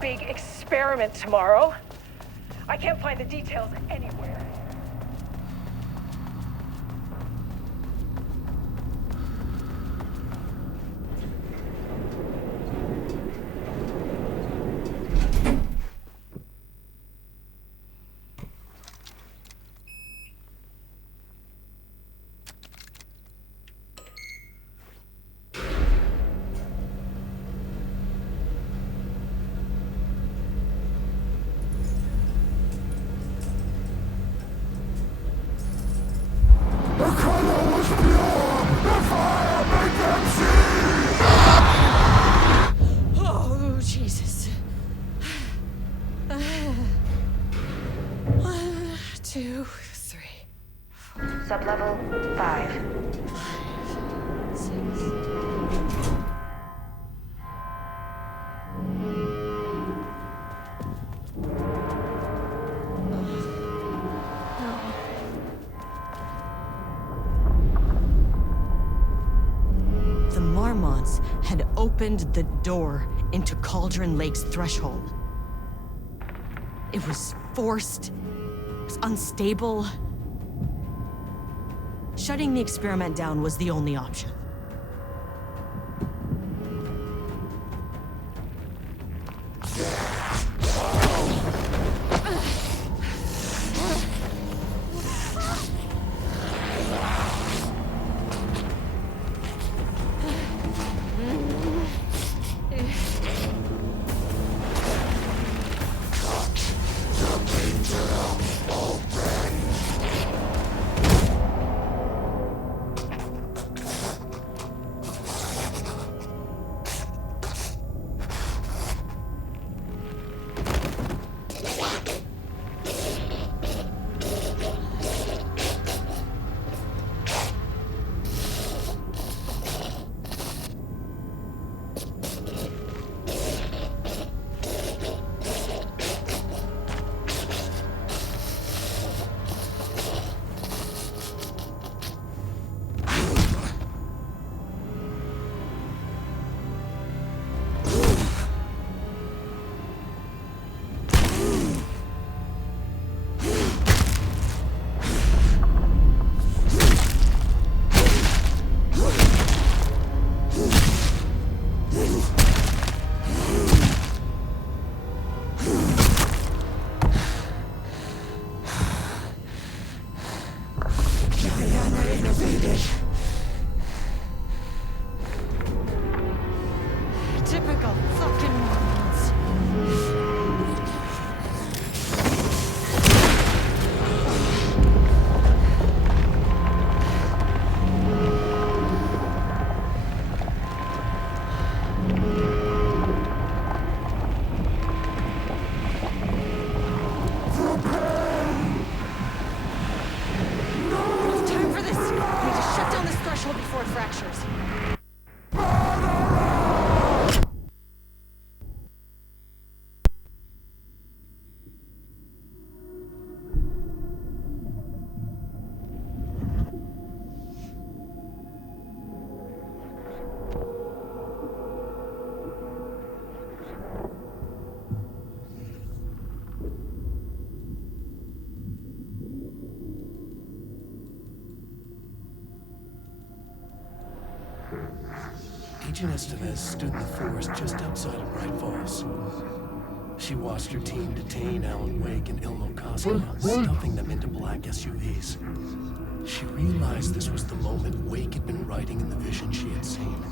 big experiment tomorrow. I can't find the details anywhere. Oh, Jesus. 1, 2, 3. Sublevel 5. 6. The Marmonts had opened the door into Cauldron Lake's threshold. It was forced, it was unstable. Shutting the experiment down was the only option. Typical fucking Marmonts. Time for this. I need to shut down this threshold before it fractures. Agent Estevez stood in the forest just outside of Bright Falls. She watched her team detain Alan Wake and Ilmo Koskela, stuffing them into black SUVs. She realized this was the moment Wake had been writing in the vision she had seen.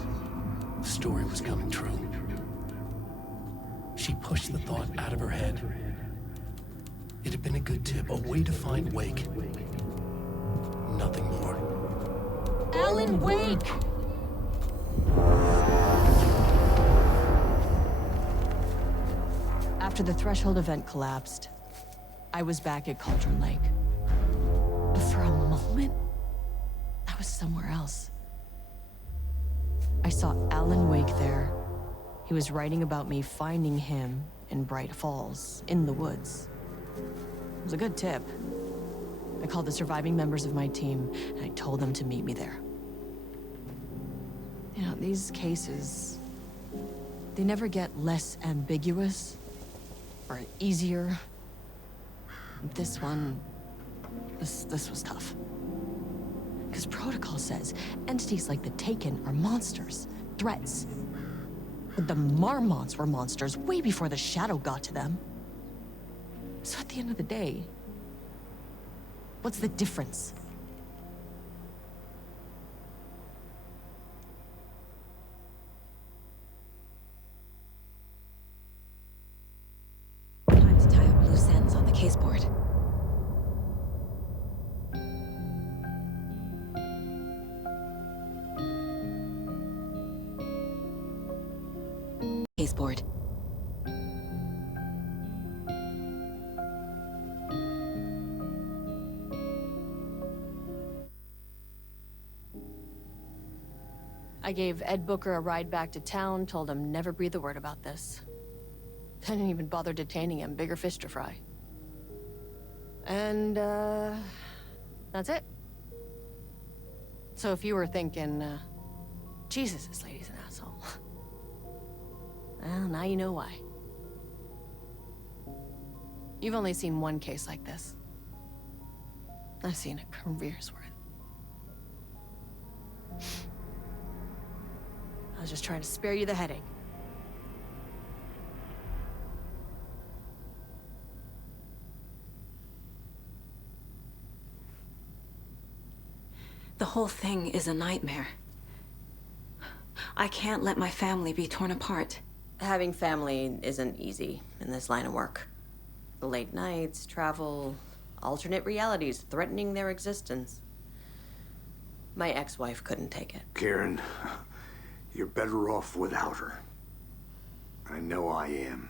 The story was coming true. She pushed the thought out of her head. It had been a good tip, a way to find Wake. Nothing more. Alan Wake! After the threshold event collapsed, I was back at Cauldron Lake. But for a moment, I was somewhere else. I saw Alan Wake there. He was writing about me finding him in Bright Falls, in the woods. It was a good tip. I called the surviving members of my team, and I told them to meet me there. You know, these cases, they never get less ambiguous or easier. This one, this was tough. Because protocol says entities like the Taken are monsters, threats. But the Marmots were monsters way before the Shadow got to them. So at the end of the day, what's the difference? Time to tie up loose ends on the caseboard. Caseboard. I gave Ed Booker a ride back to town, told him never breathe a word about this. I didn't even bother detaining him, bigger fish to fry. And, that's it. So if you were thinking, Jesus, this lady's an asshole. Well, now you know why. You've only seen one case like this. I've seen a career's worth. I was just trying to spare you the headache. The whole thing is a nightmare. I can't let my family be torn apart. Having family isn't easy in this line of work. The late nights, travel, alternate realities threatening their existence. My ex-wife couldn't take it. Karen, you're better off without her. I know I am.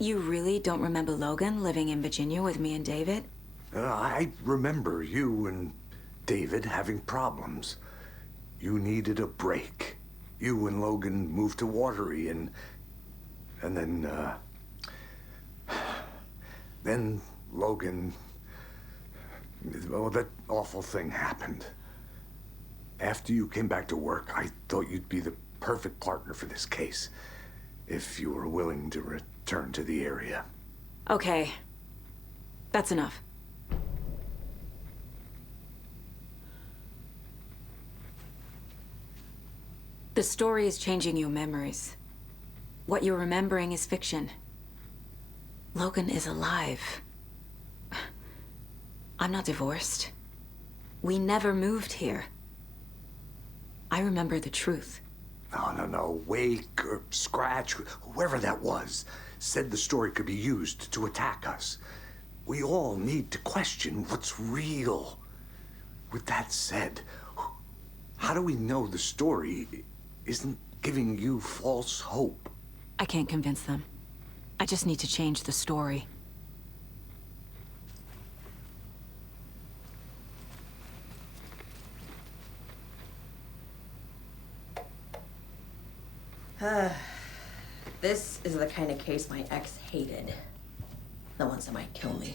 You really don't remember Logan living in Virginia with me and David? I remember you and David having problems. You needed a break. You and Logan moved to Watery and then Logan, well, that awful thing happened. After you came back to work, I thought you'd be the perfect partner for this case, if you were willing to return to the area. Okay. That's enough. The story is changing your memories. What you're remembering is fiction. Logan is alive. I'm not divorced. We never moved here. I remember the truth. No. Wake or Scratch, whoever that was, said the story could be used to attack us. We all need to question what's real. With that said, how do we know the story isn't giving you false hope? I can't convince them. I just need to change the story. This is the kind of case my ex hated. The ones that might kill me.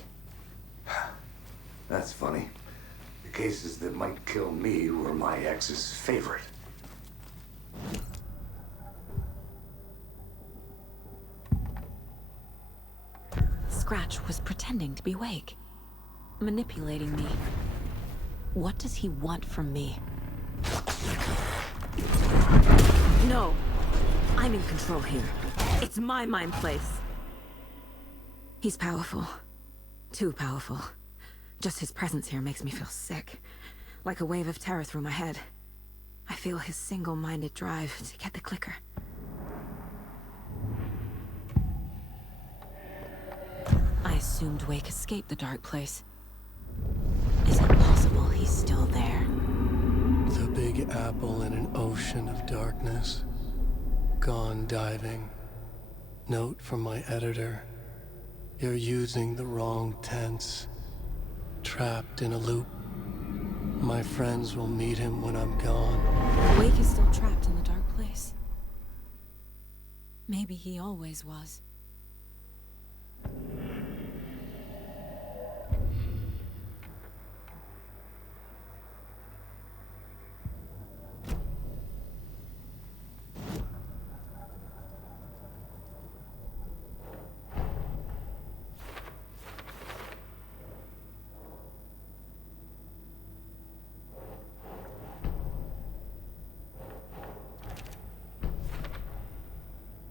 That's funny. The cases that might kill me were my ex's favorite. Scratch was pretending to be awake, manipulating me. What does he want from me? No! I'm in control here. It's my mind place. He's powerful. Too powerful. Just his presence here makes me feel sick. Like a wave of terror through my head. I feel his single-minded drive to get the clicker. I assumed Wake escaped the dark place. Is it possible he's still there? The Big Apple in an ocean of darkness. Gone diving. Note from my editor. You're using the wrong tense. Trapped in a loop. My friends will meet him when I'm gone. Wake is still trapped in the dark place. Maybe he always was.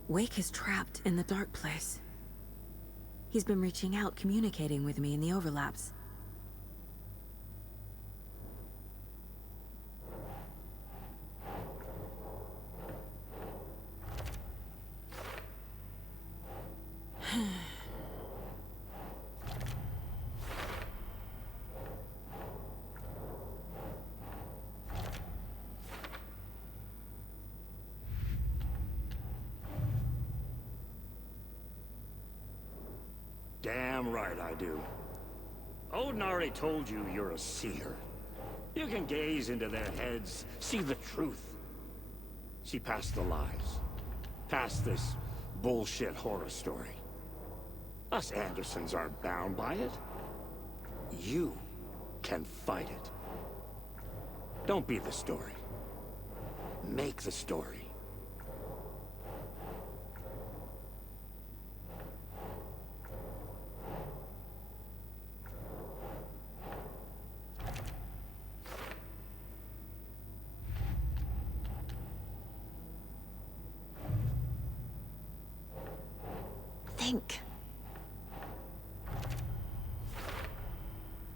Wake is trapped in the dark place. He's been reaching out, communicating with me in the overlaps. Damn right I do. Odin already told you you're a seer. You can gaze into their heads, see the truth. See past the lies. Past this bullshit horror story. Us Andersons aren't bound by it. You can fight it. Don't be the story. Make the story. Think.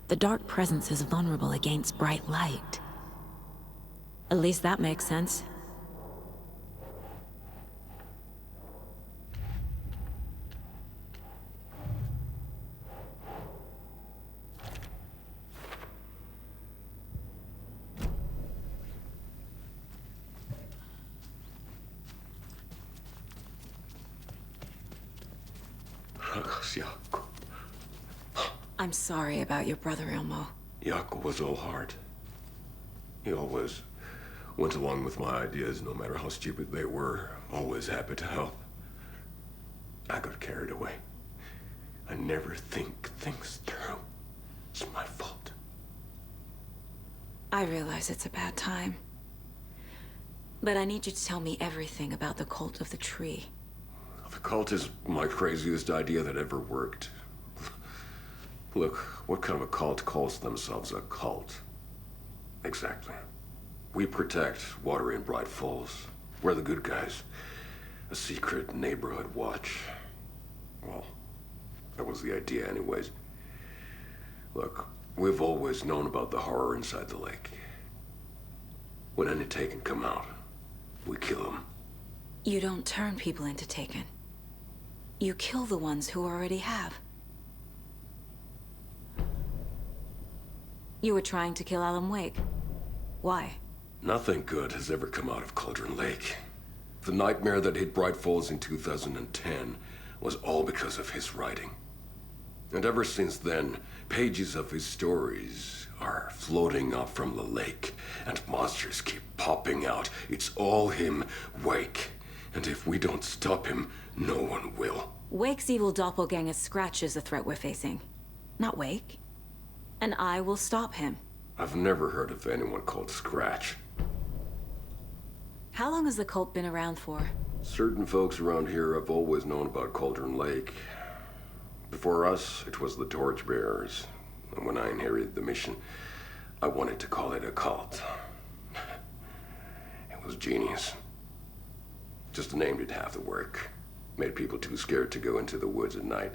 The dark presence is vulnerable against bright light. At least that makes sense. I'm sorry about your brother, Ilmo. Jaakko was all heart. He always went along with my ideas, no matter how stupid they were. Always happy to help. I got carried away. I never think things through. It's my fault. I realize it's a bad time. But I need you to tell me everything about the cult of the tree. The cult is my craziest idea that ever worked. Look, what kind of a cult calls themselves a cult? Exactly. We protect water in Bright Falls. We're the good guys. A secret neighborhood watch. Well, that was the idea anyways. Look, we've always known about the horror inside the lake. When any Taken come out, we kill them. You don't turn people into Taken. You kill the ones who already have. You were trying to kill Alan Wake. Why? Nothing good has ever come out of Cauldron Lake. The nightmare that hit Bright Falls in 2010 was all because of his writing. And ever since then, pages of his stories are floating up from the lake, and monsters keep popping out. It's all him, Wake. And if we don't stop him, no one will. Wake's evil doppelganger Scratch is the threat we're facing, not Wake. And I will stop him. I've never heard of anyone called Scratch. How long has the cult been around for? Certain folks around here have always known about Cauldron Lake. Before us, it was the Torchbearers. And when I inherited the mission, I wanted to call it a cult. It was genius. Just the name did half the work. Made people too scared to go into the woods at night.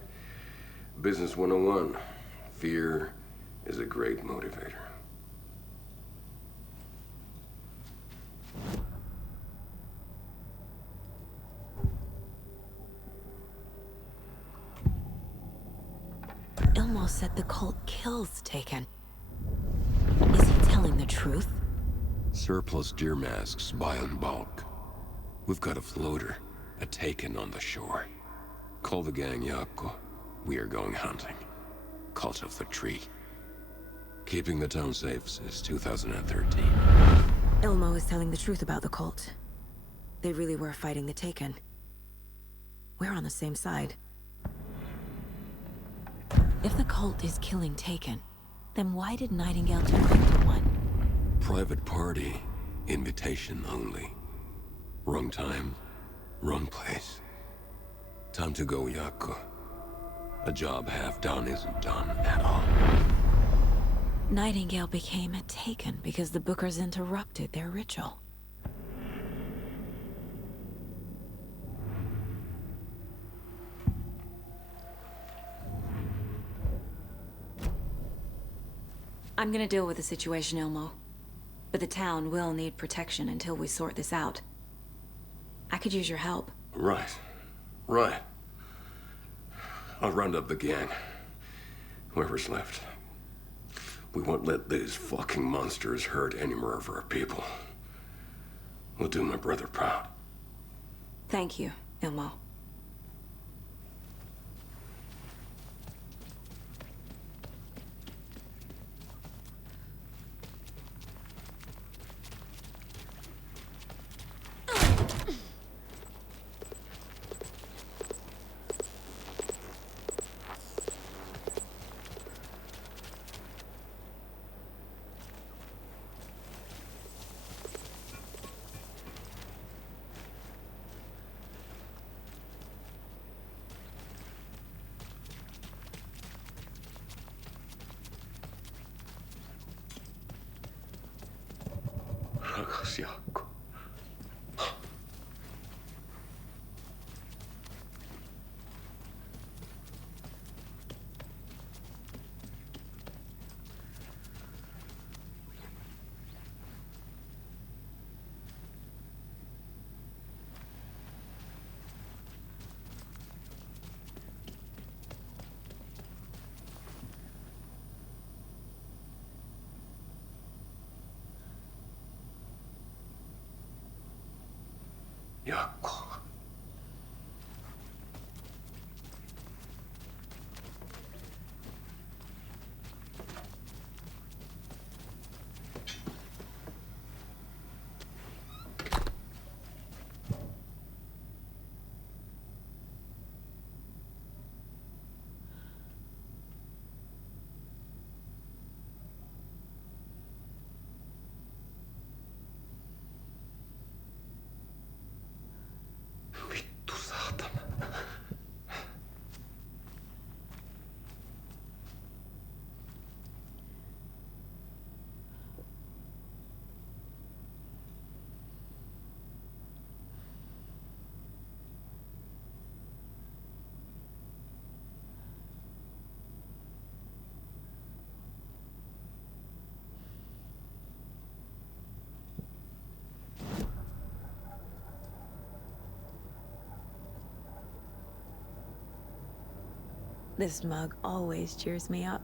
Business 101. Fear is a great motivator. Ilmo said the cult kills Taken. Is he telling the truth? Surplus deer masks buy in bulk. We've got a floater, a Taken on the shore. Call the gang Jaakko. We are going hunting. Cult of the Tree. Keeping the town safe since 2013. Ilmo is telling the truth about the cult. They really were fighting the Taken. We're on the same side. If the cult is killing Taken, then why did Nightingale turn into one? Private party, invitation only. Wrong time, wrong place. Time to go, Jaakko. A job half done isn't done at all. Nightingale became a Taken because the Bookers interrupted their ritual. I'm gonna deal with the situation, Ilmo. But the town will need protection until we sort this out. I could use your help. Right. Right. I'll round up the gang. Whoever's left. We won't let these fucking monsters hurt any more of our people. We'll do my brother proud. Thank you, Ilmo. Yaku. This mug always cheers me up.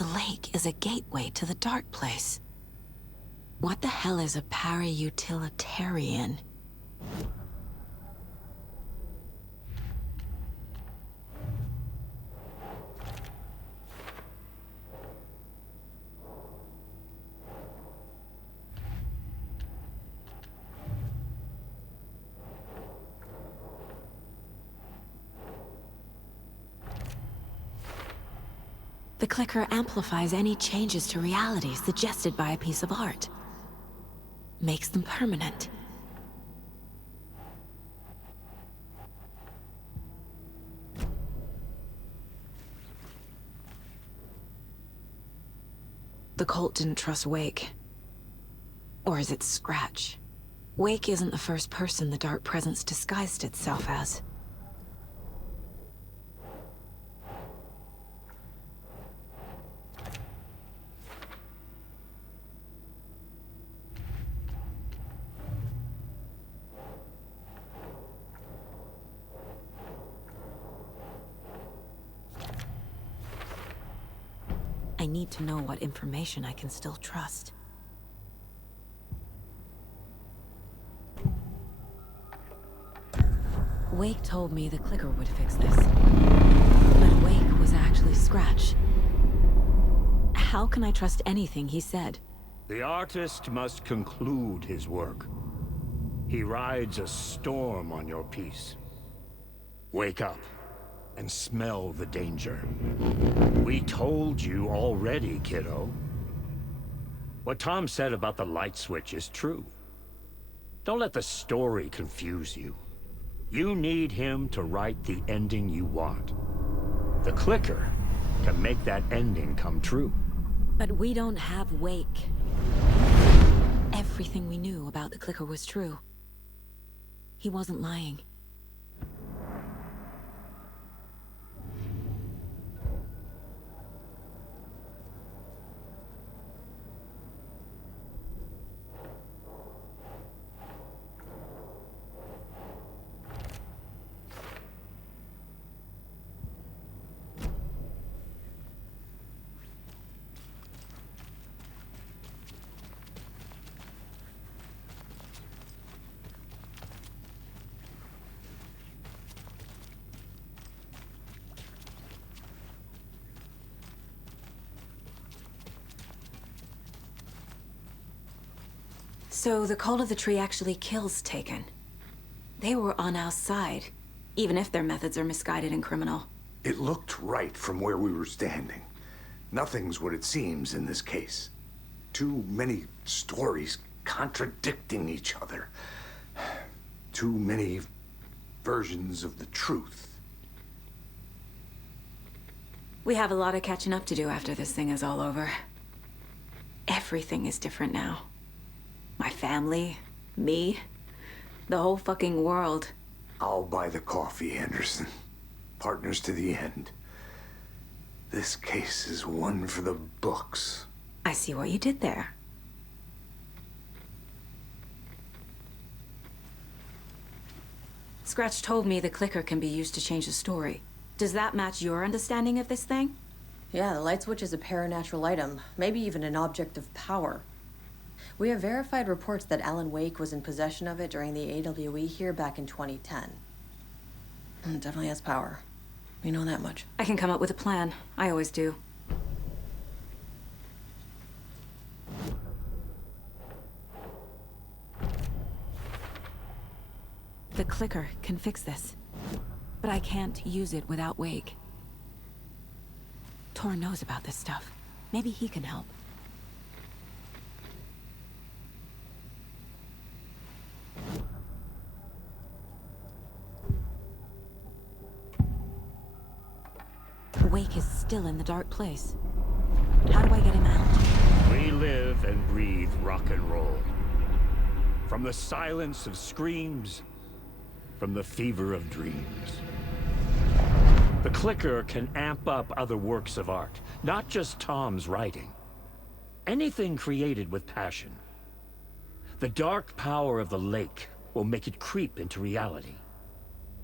The lake is a gateway to the dark place. What the hell is a para-utilitarian? The clicker amplifies any changes to reality suggested by a piece of art. Makes them permanent. The cult didn't trust Wake. Or is it Scratch? Wake isn't the first person the dark presence disguised itself as. I need to know what information I can still trust. Wake told me the clicker would fix this. But Wake was actually Scratch. How can I trust anything he said? The artist must conclude his work. He rides a storm on your piece. Wake up and smell the danger. We told you already, kiddo. What Tom said about the light switch is true. Don't let the story confuse you. You need him to write the ending you want. The clicker can make that ending come true. But we don't have Wake. Everything we knew about the clicker was true. He wasn't lying. So the Cult of the Tree actually kills Taken. They were on our side, even if their methods are misguided and criminal. It looked right from where we were standing. Nothing's what it seems in this case. Too many stories contradicting each other. Too many versions of the truth. We have a lot of catching up to do after this thing is all over. Everything is different now. My family, me, the whole fucking world. I'll buy the coffee, Anderson. Partners to the end. This case is one for the books. I see what you did there. Scratch told me the clicker can be used to change the story. Does that match your understanding of this thing? Yeah, the light switch is a paranatural item, maybe even an object of power. We have verified reports that Alan Wake was in possession of it during the AWE here back in 2010. It definitely has power. We know that much. I can come up with a plan. I always do. The clicker can fix this, but I can't use it without Wake. Tor knows about this stuff. Maybe he can help. Wake is still in the dark place. How do I get him out? We live and breathe rock and roll. From the silence of screams, from the fever of dreams. The clicker can amp up other works of art, not just Tom's writing. Anything created with passion. The dark power of the lake will make it creep into reality.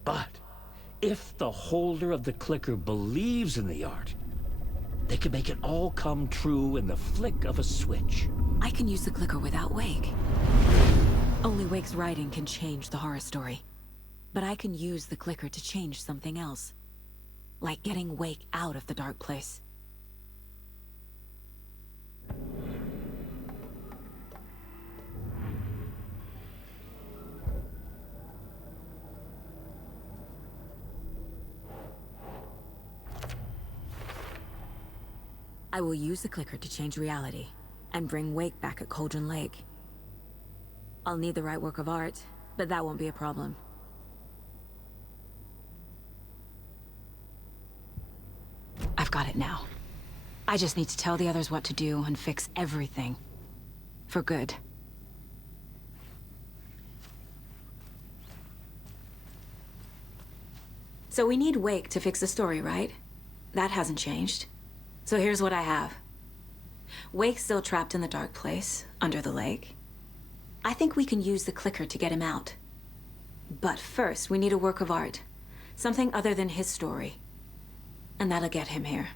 But if the holder of the clicker believes in the art, they can make it all come true in the flick of a switch. I can use the clicker without Wake. Only Wake's writing can change the horror story. But I can use the clicker to change something else. Like getting Wake out of the dark place. I will use the clicker to change reality and bring Wake back at Cauldron Lake. I'll need the right work of art, but that won't be a problem. I've got it now. I just need to tell the others what to do and fix everything. For good. So we need Wake to fix the story, right? That hasn't changed. So here's what I have. Wake's still trapped in the dark place, under the lake. I think we can use the clicker to get him out. But first, we need a work of art. Something other than his story. And that'll get him here.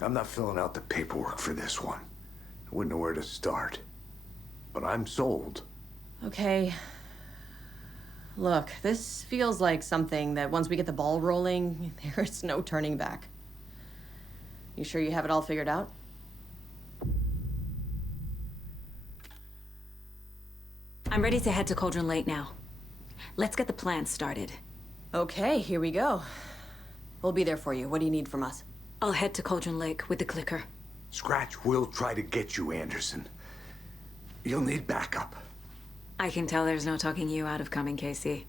I'm not filling out the paperwork for this one. I wouldn't know where to start. But I'm sold. Okay. Look, this feels like something that once we get the ball rolling, there's no turning back. You sure you have it all figured out? I'm ready to head to Cauldron Lake now. Let's get the plan started. Okay, here we go. We'll be there for you. What do you need from us? I'll head to Cauldron Lake with the clicker. Scratch will try to get you, Anderson. You'll need backup. I can tell there's no talking you out of coming, Casey.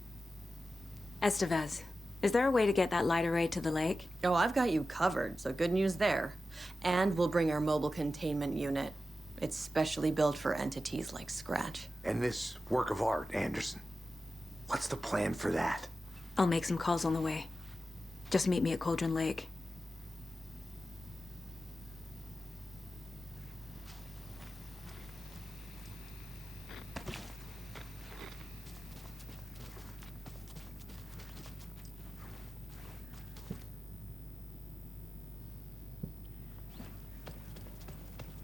Estevez, is there a way to get that light array to the lake? Oh, I've got you covered, so good news there. And we'll bring our mobile containment unit. It's specially built for entities like Scratch. And this work of art, Anderson. What's the plan for that? I'll make some calls on the way. Just meet me at Cauldron Lake.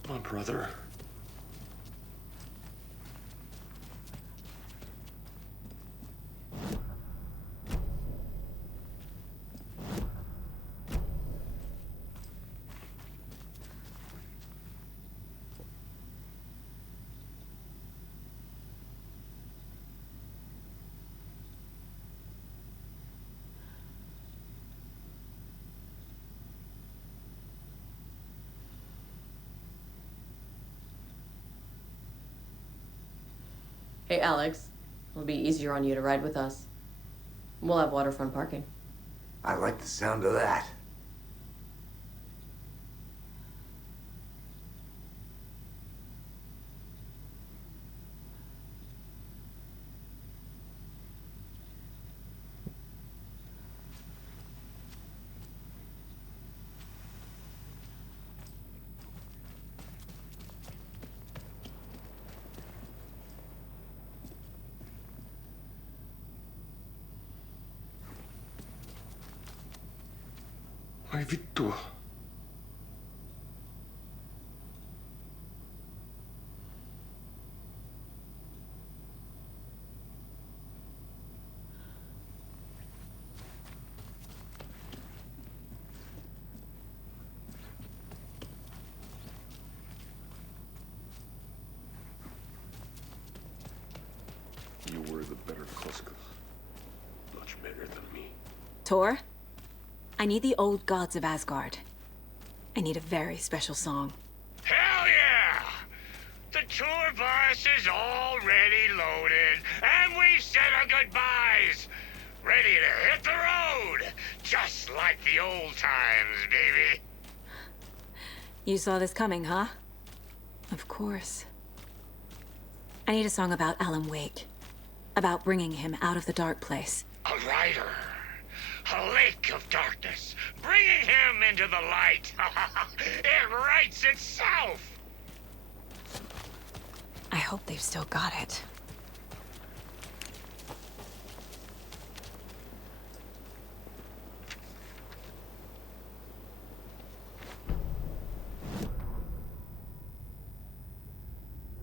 My brother. Hey, Alex. It'll be easier on you to ride with us. We'll have waterfront parking. I like the sound of that. Ai vittu. You were the better Koska. Much better than me. Tor? I need the old gods of Asgard. I need a very special song. Hell yeah! The tour bus is already loaded, and we said our goodbyes. Ready to hit the road, just like the old times, baby. You saw this coming, huh? Of course. I need a song about Alan Wake. About bringing him out of the dark place. A rider. A lake of darkness, bringing him into the light. It writes itself. I hope they've still got it.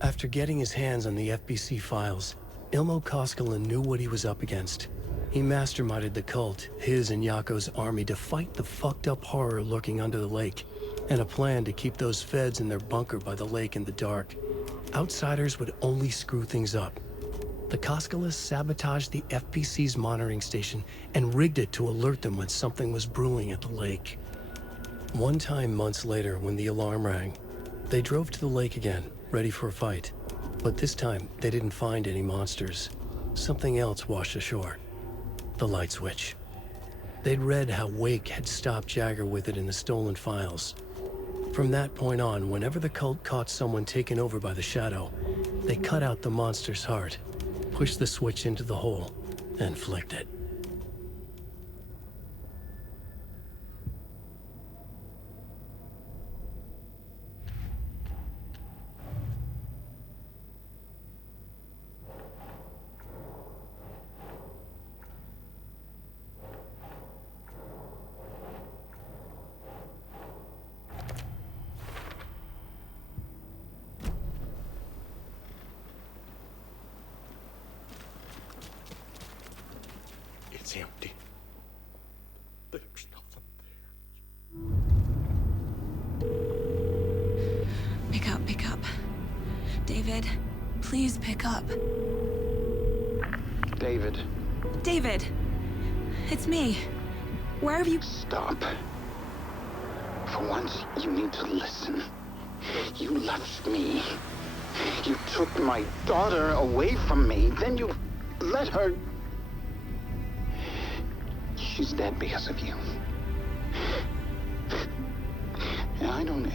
After getting his hands on the FBC files, Ilmo Koskela knew what he was up against. He masterminded the cult, his and Yako's army, to fight the fucked up horror lurking under the lake, and a plan to keep those feds in their bunker by the lake in the dark. Outsiders would only screw things up. The Koskelas sabotaged the FPC's monitoring station and rigged it to alert them when something was brewing at the lake. One time months later, when the alarm rang, they drove to the lake again, ready for a fight. But this time, they didn't find any monsters. Something else washed ashore. The light switch. They'd read how Wake had stopped Jagger with it in the stolen files. From that point on, whenever the cult caught someone taken over by the Shadow, they cut out the monster's heart, pushed the switch into the hole, and flicked it. It's empty. There's nothing there. Pick up. David, please pick up. David. David! It's me. Where have you... Stop. For once, you need to listen. You left me. You took my daughter away from me. Then you let her... She's dead because of you. And I don't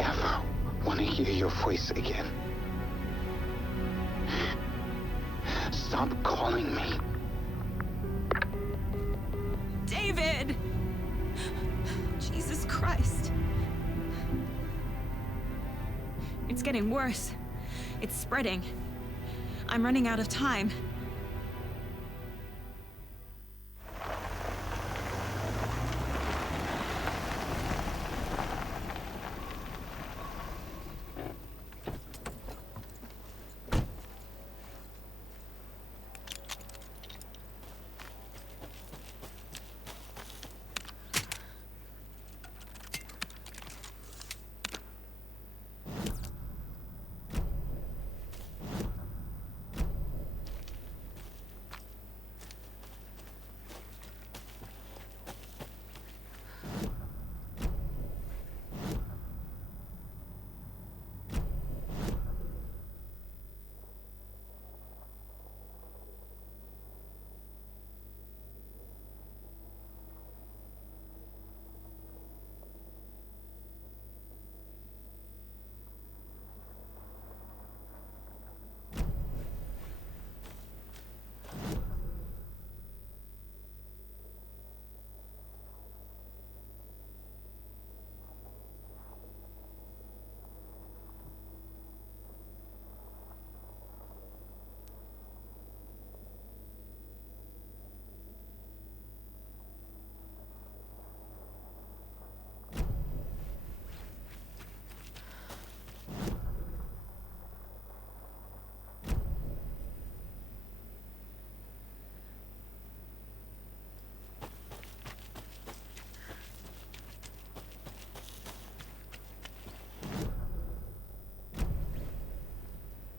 ever want to hear your voice again. Stop calling me. David! Jesus Christ. It's getting worse. It's spreading. I'm running out of time.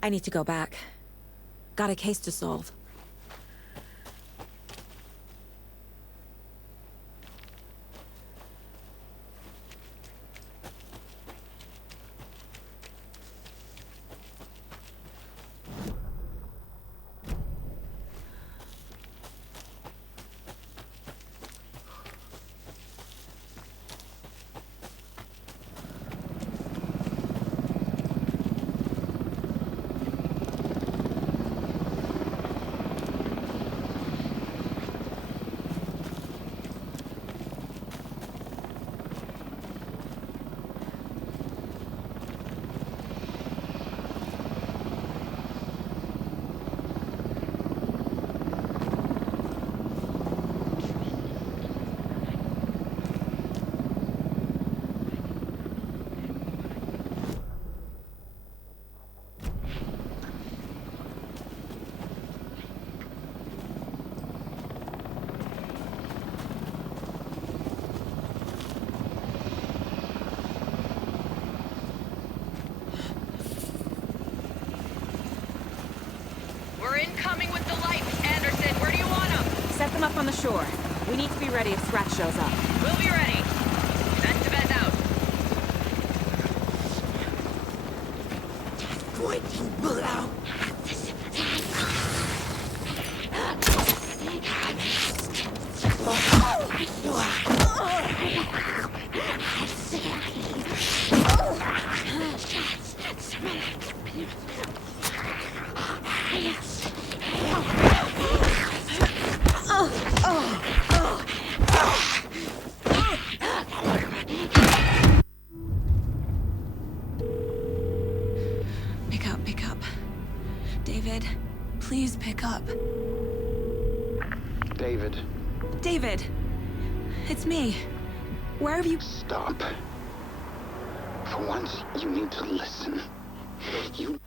I need to go back. Got a case to solve. Incoming with the lights. Anderson, where do you want them? Set them up on the shore. We need to be ready if Scratch shows up. We'll be ready. Best of us waiting below. Pick up. David, please pick up. David. David! It's me. Where have you... Stop. For once, you need to listen. You...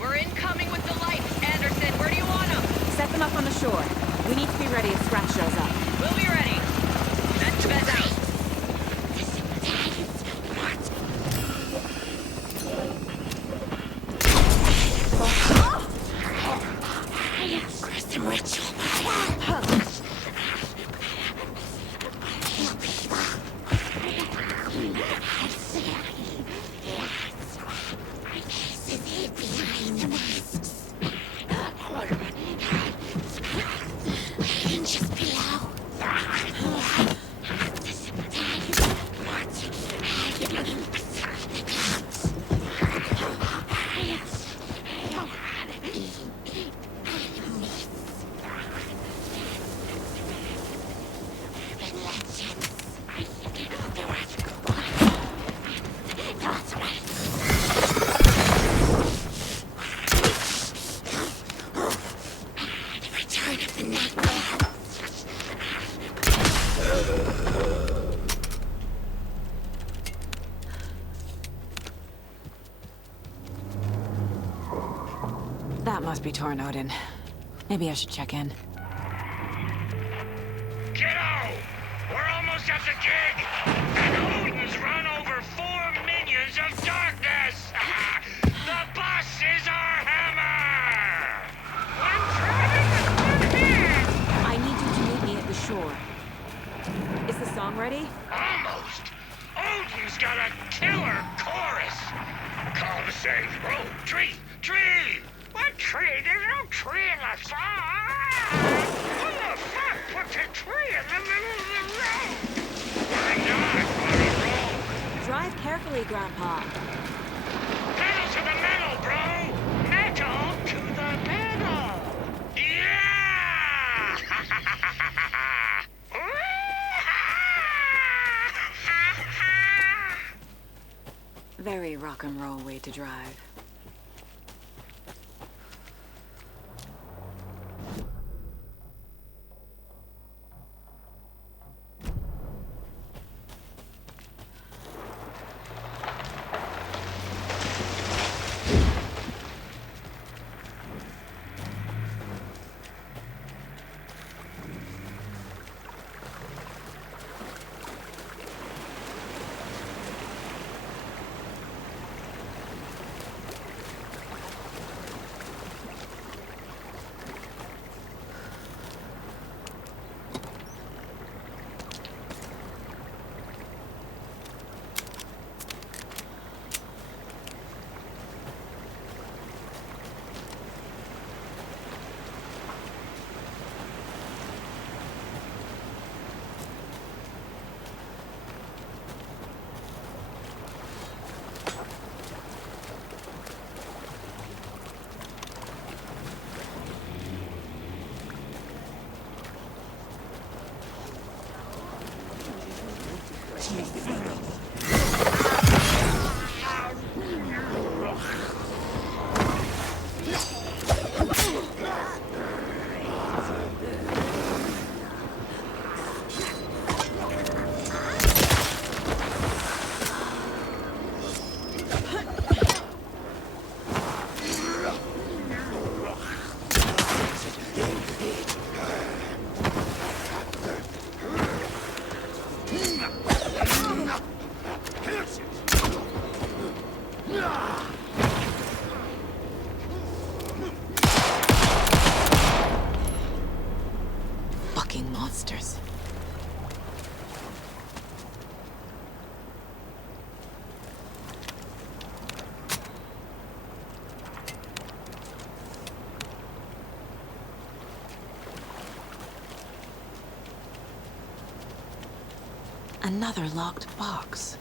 We're incoming with the lights, Anderson. Where do you want them? Set them up on the shore. We need to be ready if Scratch shows up. We'll be ready. That's bed out. That must be torn Odin. Maybe I should check in. Kiddo! We're almost at the gig! And Odin's run over 4 minions of darkness! The boss is our hammer! I'm driving the here! I need you to meet me at the shore. Is the song ready? Almost! Odin's got a killer chorus! Call to say, oh, tree! What tree? There's no tree in the song! Who the fuck puts a tree in the middle of the road? I'm not on a roll! Drive carefully, Grandpa. Pedal to the metal, bro! Metal to the metal! Yeah! Very rock and roll way to drive. Fucking monsters. Another locked box.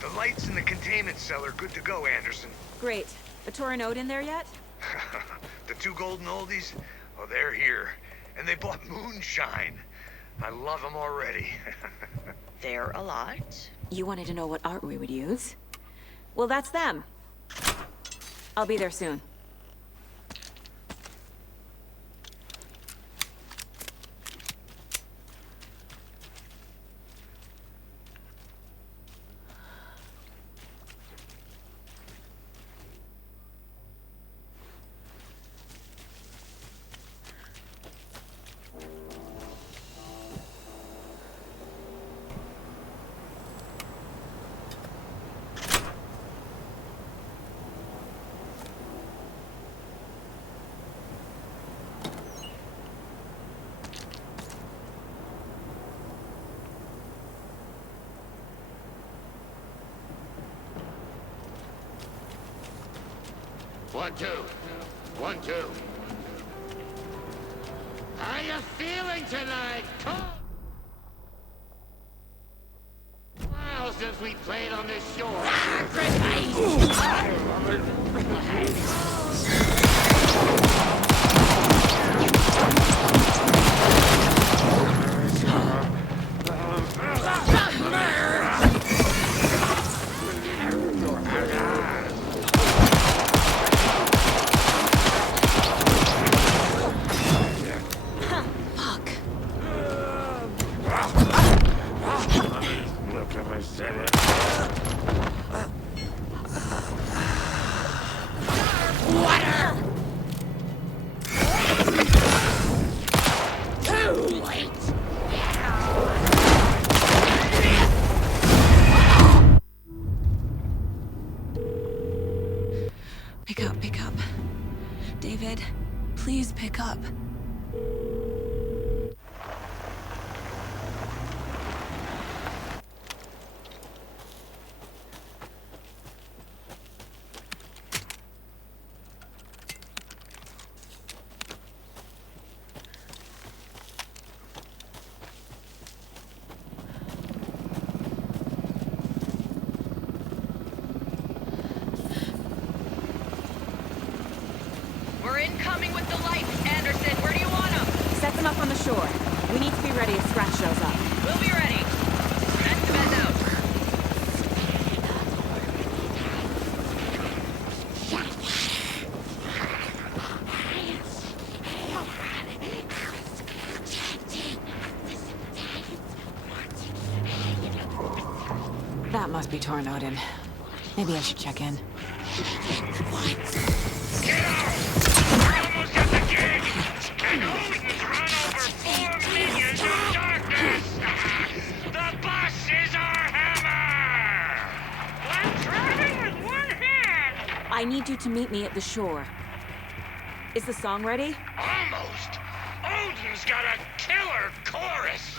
The lights in the containment cell are good to go, Anderson. Great. A Kryonaut in there yet? The two golden oldies? Oh, they're here. And they bought moonshine. I love them already. They're a lot. You wanted to know what art we would use? Well, that's them. I'll be there soon. One, two. 1, 2. How you feeling tonight? Wow, since we played on this shore. Pick up. David, please pick up. them up on the shore. We need to be ready if Scratch shows up. We'll be ready. That's the bed out. That must be Tornodin. Maybe I should check in. Get out! We're almost at the gig! And Odin's run over 4 minions of darkness! The boss is our hammer! I'm driving with one hand! I need you to meet me at the shore. Is the song ready? Almost! Odin's got a killer chorus!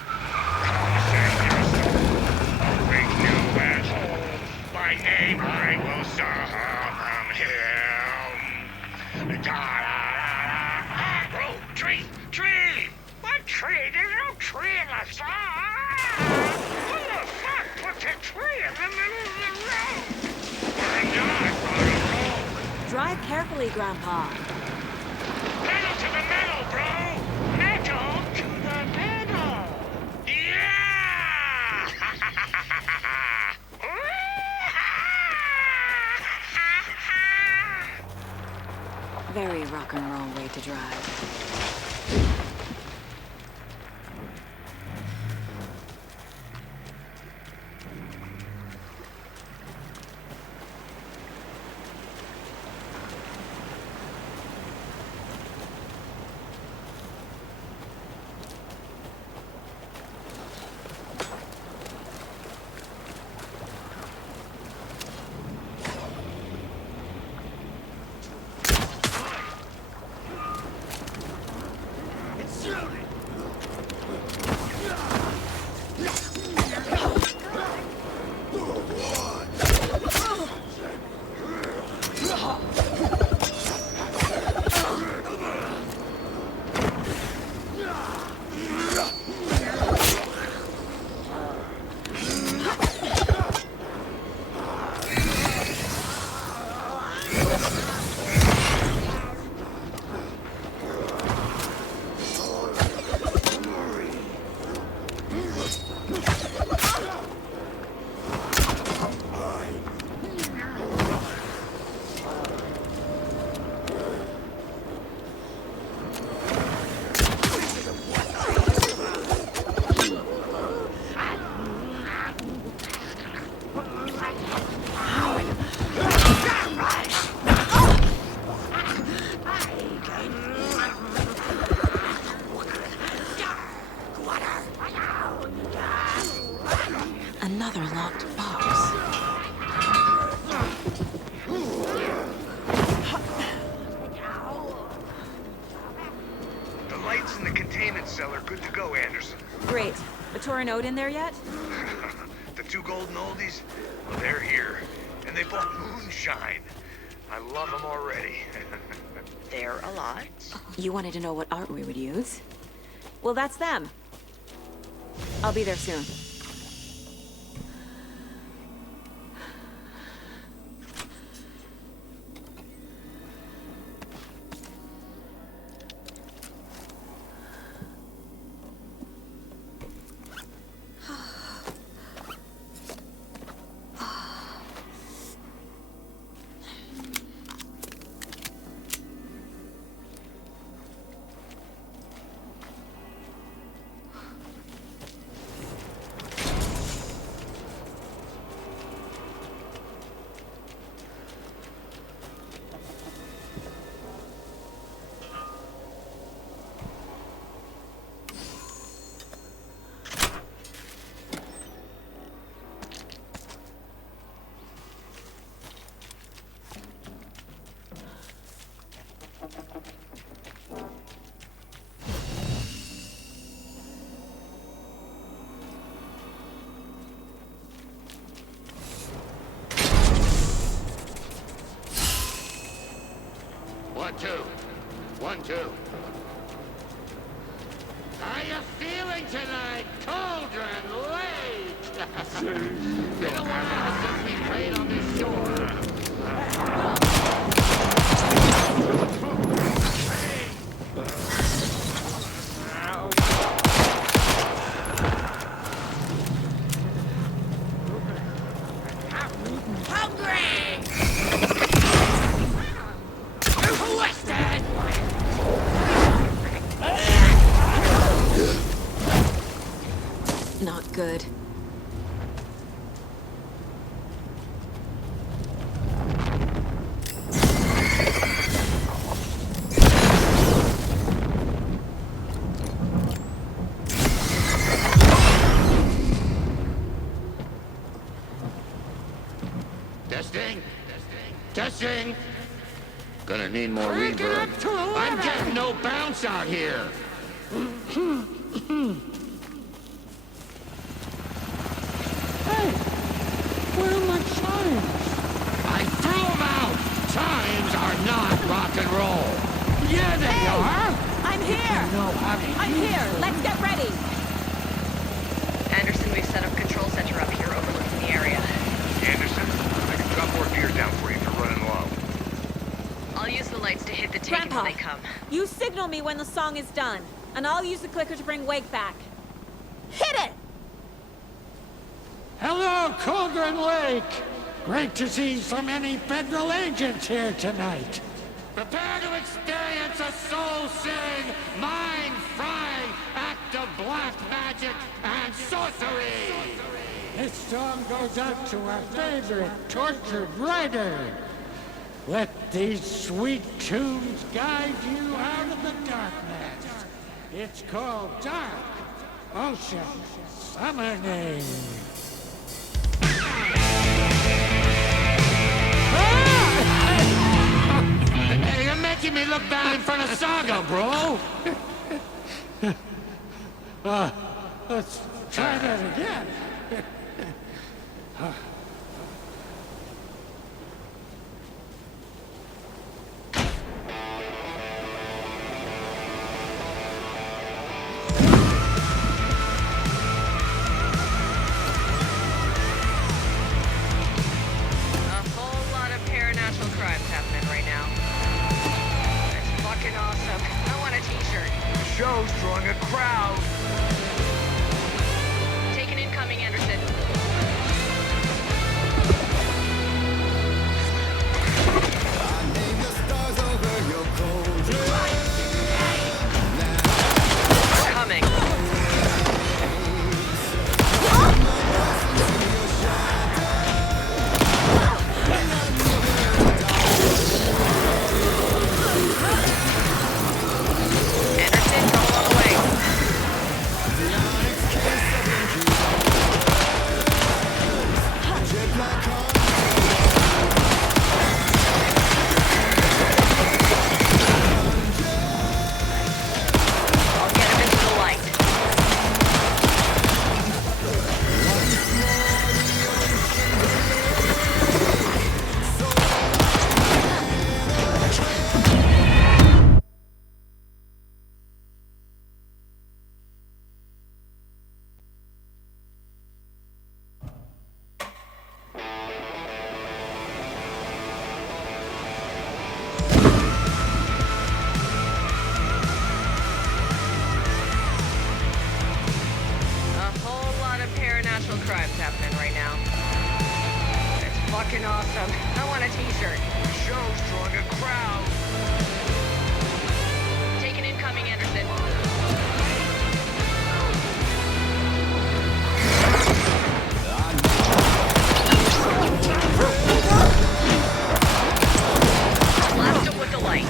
By name I will summon him. Oh, tree! Tree! What tree? There's no tree in the song! Who the fuck put the tree in the middle of the road? We're not on a road. Drive carefully, Grandpa. Metal to the metal, bro! Metal to the metal! Yeah! Very rock and roll way to drive. Another locked box. The lights in the containment cell are good to go, Anderson. Great. The Tornodin in there yet? The 2 golden oldies? Well, they're here. And they bought moonshine. I love them already. They're a lot. You wanted to know what art we would use? Well, that's them. I'll be there soon. One, two. 1, 2. How you feeling tonight, Cauldron Lake? Been a while since we played on this shore. hungry! Twisted! Not good. Testing? Testing? Gonna need more reverb. I'm getting no bounce out here. Hey, where are my chimes? I threw them out. Chimes are not rock and roll. Yeah, they Hey, are. I'm here. I'm here. Let's get ready. Anderson, we've set up control center up here overlooking the area. Anderson, I can drop more gear down for you if you're running low. I'll use the lights to hit the taken Grandpa, when they come. you signal me when the song is done, and I'll use the clicker to bring Wake back. Hit it! Hello, Cauldron Lake. Great to see so many federal agents here tonight. Prepare to experience a soul-searing, mind-frying act of black magic and sorcery! This song goes out to our favorite tortured writer. Let these sweet tunes guide you out of the darkness. It's called Dark Ocean Summoning. Hey, you're making me look bad in front of Saga, bro! Let's try that again. A whole lot of paranatural crimes happening right now. It's fucking awesome. I want a t-shirt. The show's drawing a crowd. Taken incoming, Anderson. Coming. Anderson, roll on the way. I'll get him into the light. A whole lot of paranatural crimes happening right now. It's fucking awesome. I want a t-shirt. The show's drawing a crowd. Taken incoming, Anderson. Blast him with the light.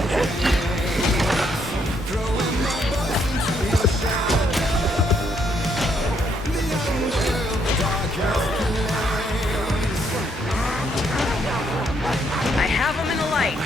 I have him in the light.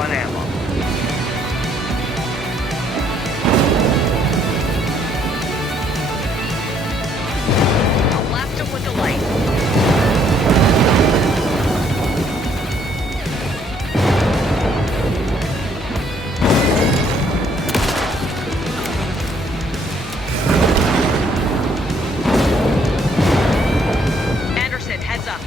on ammo. I'll blast him with the light. Anderson, heads up.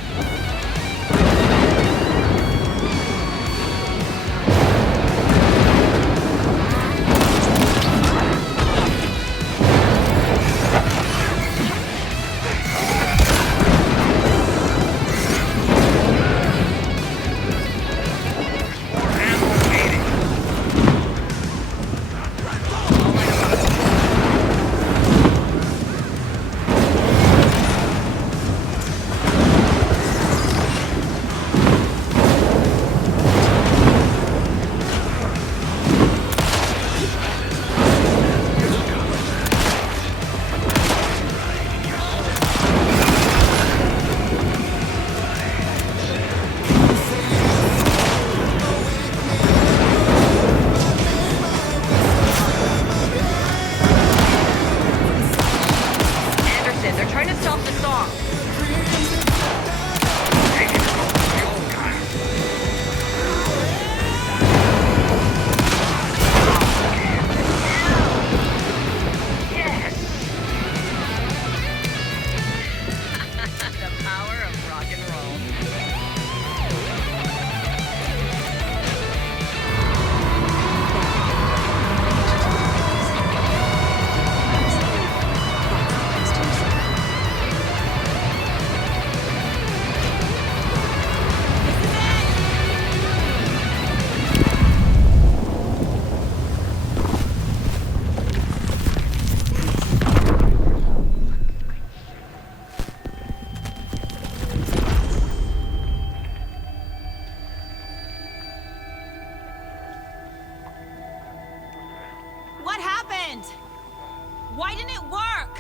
Why didn't it work?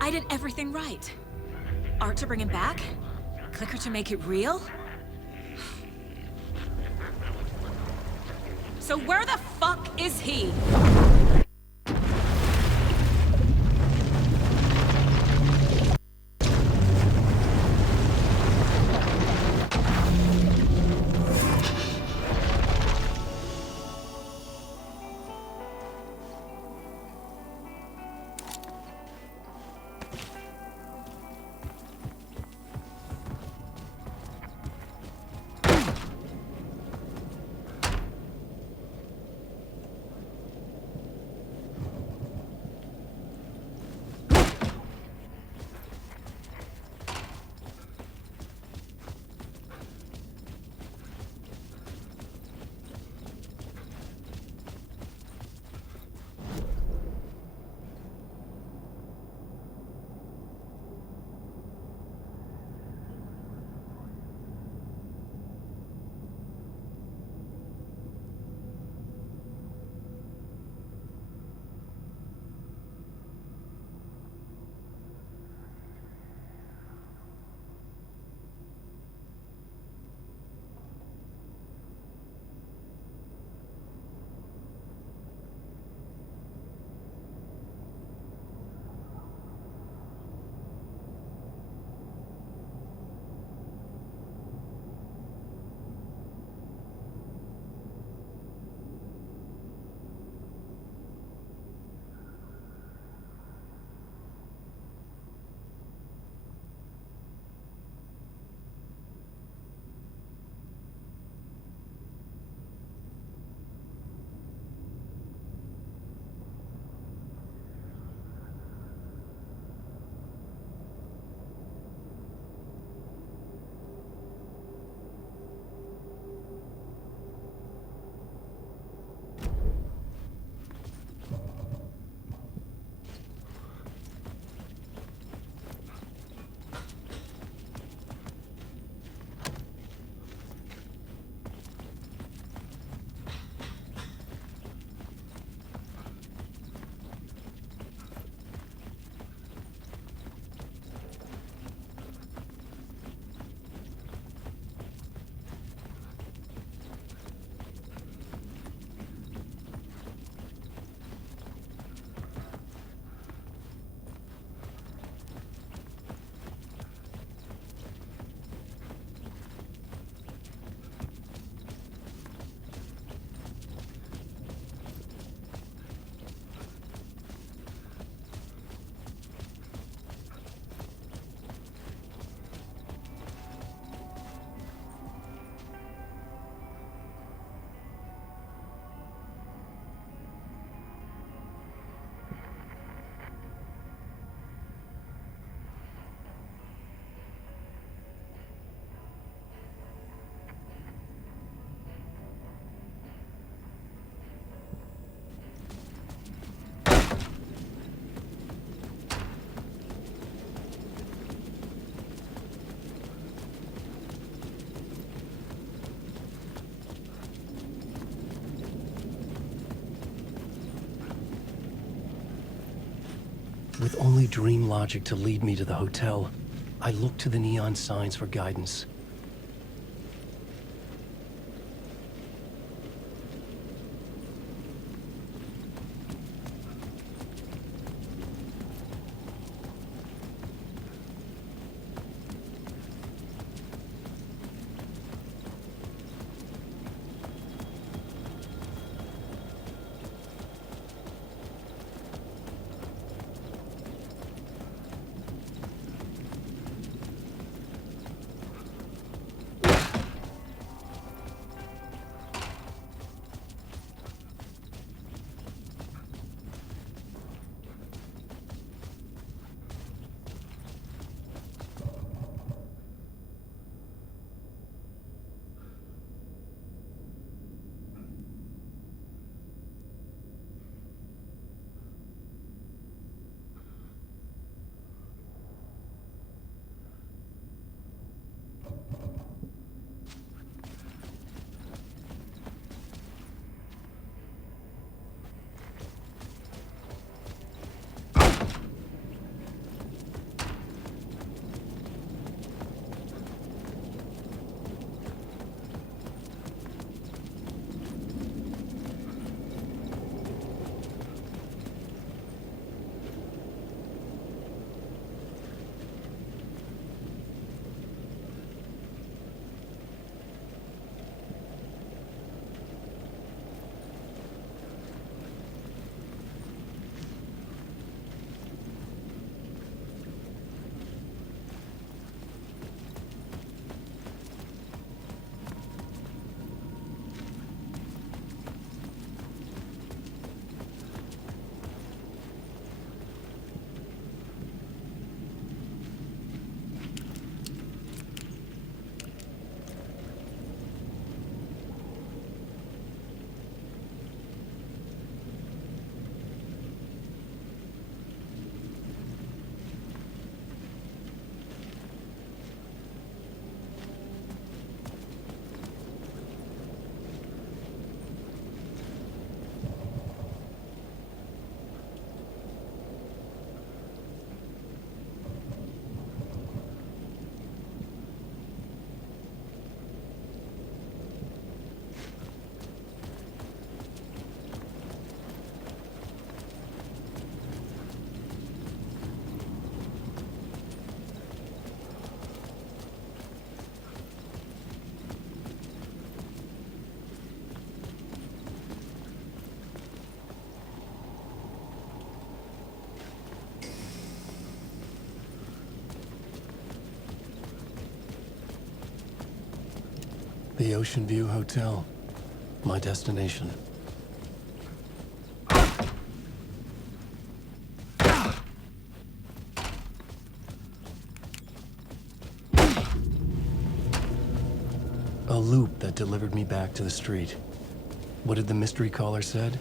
I did everything right. Art to bring him back? Clicker to make it real? So where the fuck is he? With only dream logic to lead me to the hotel, I looked to the neon signs for guidance. The Ocean View Hotel, my destination. A loop that delivered me back to the street. What did the mystery caller said?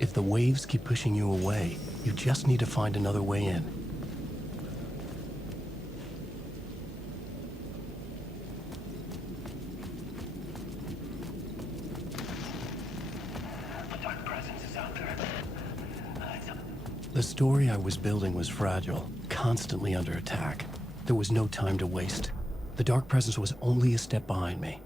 If the waves keep pushing you away, you just need to find another way in. The story I was building was fragile, constantly under attack. There was no time to waste. The Dark Presence was only a step behind me.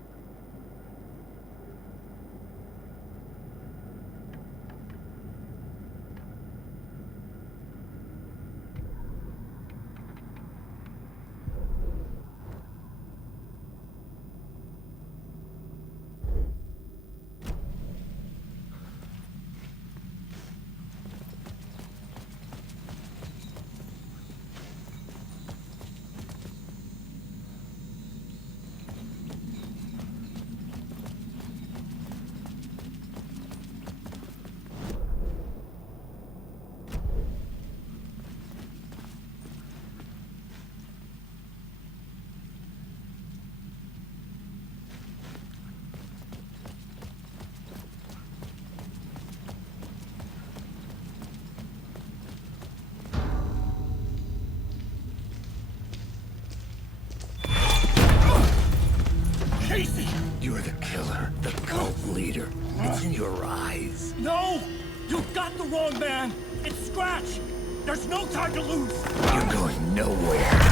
You're the killer, the cult leader. It's in your eyes. No! You got the wrong man! It's Scratch! There's no time to lose! You're going nowhere.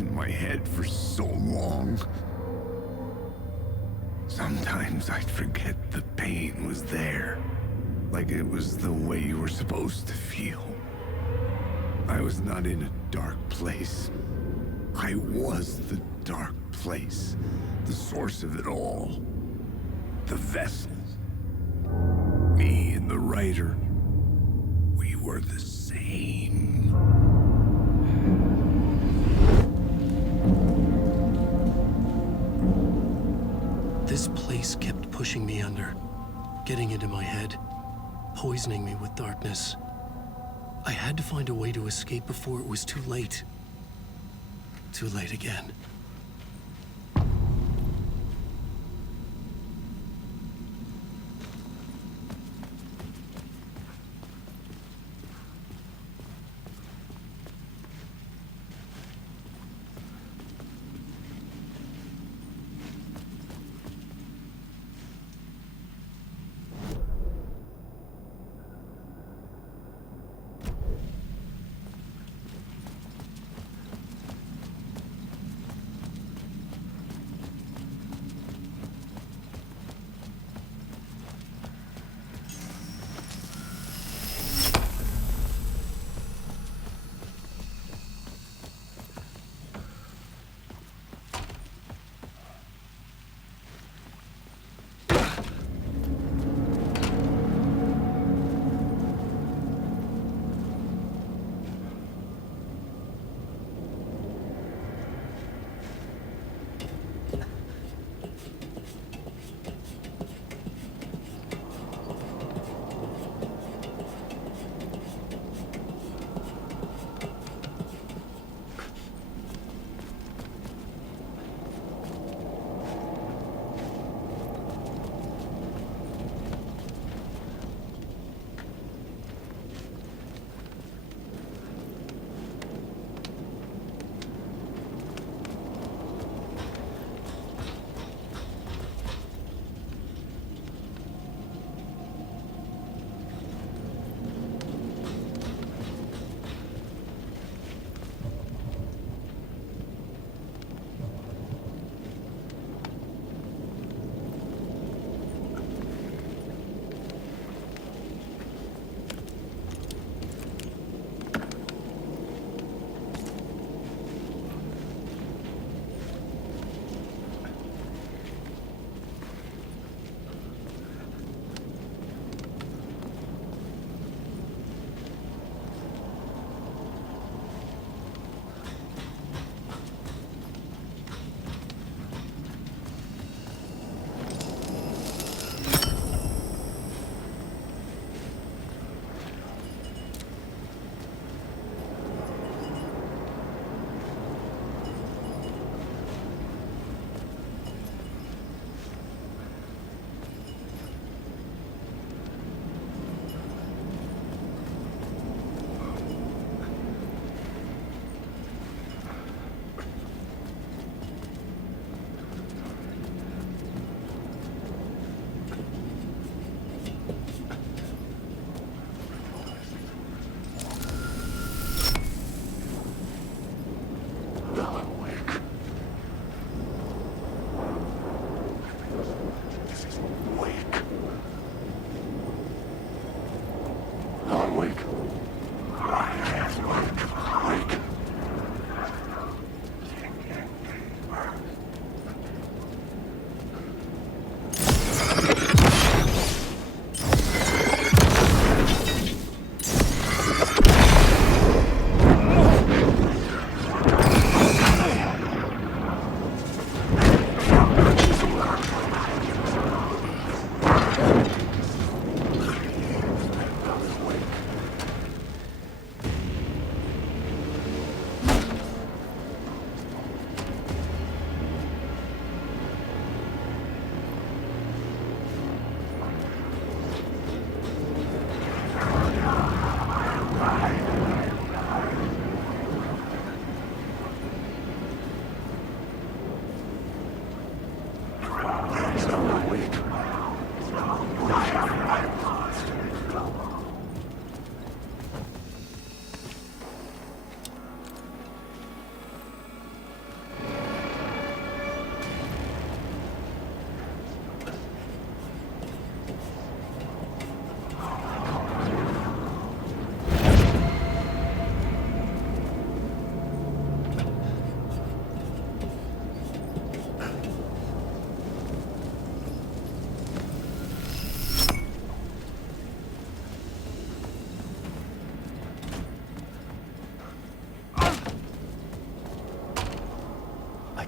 In my head for so long. Sometimes I'd forget the pain was there, like it was the way you were supposed to feel. I was not in a dark place. I was the dark place, the source of it all. The vessel. Me and the writer, we were the same. This place kept pushing me under, getting into my head, poisoning me with darkness. I had to find a way to escape before it was too late. Too late again.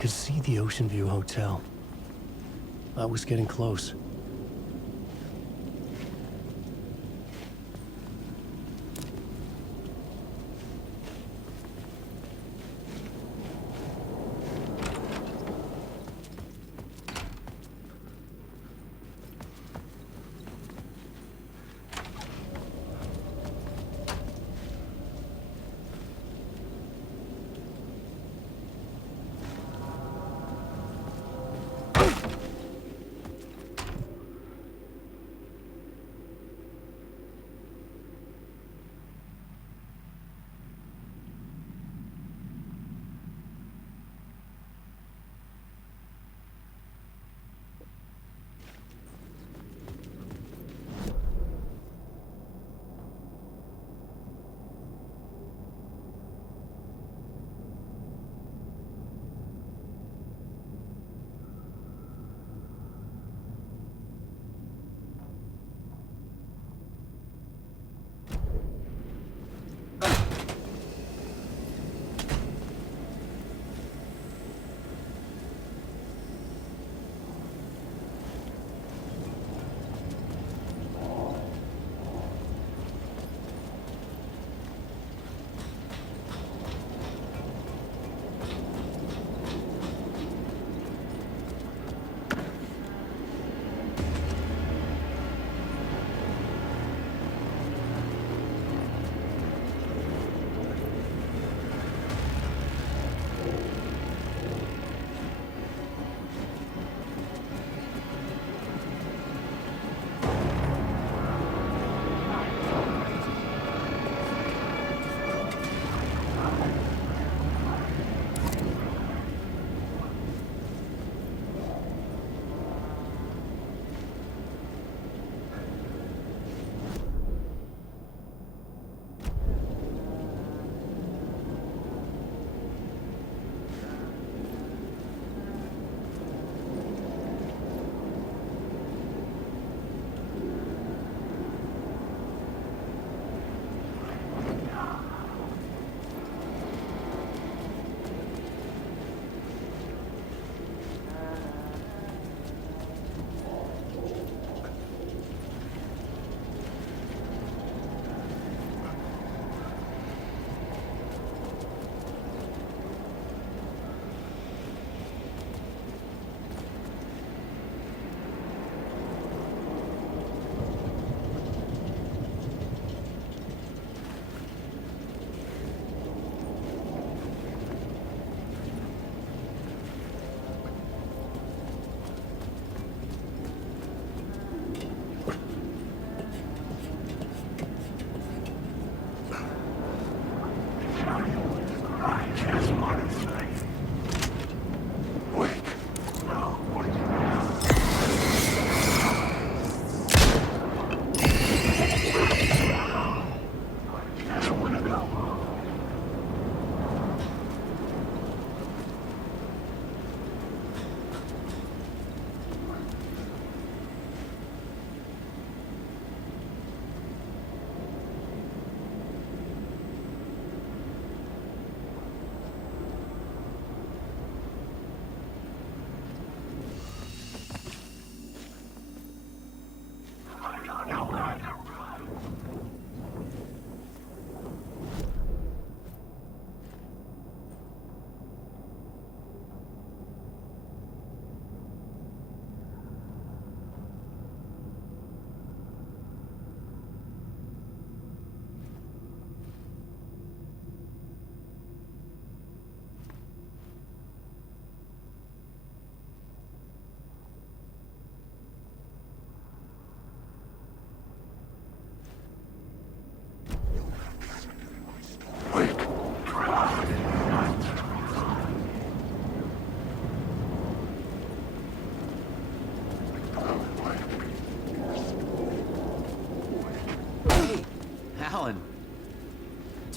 could see the Ocean View Hotel. I was getting close.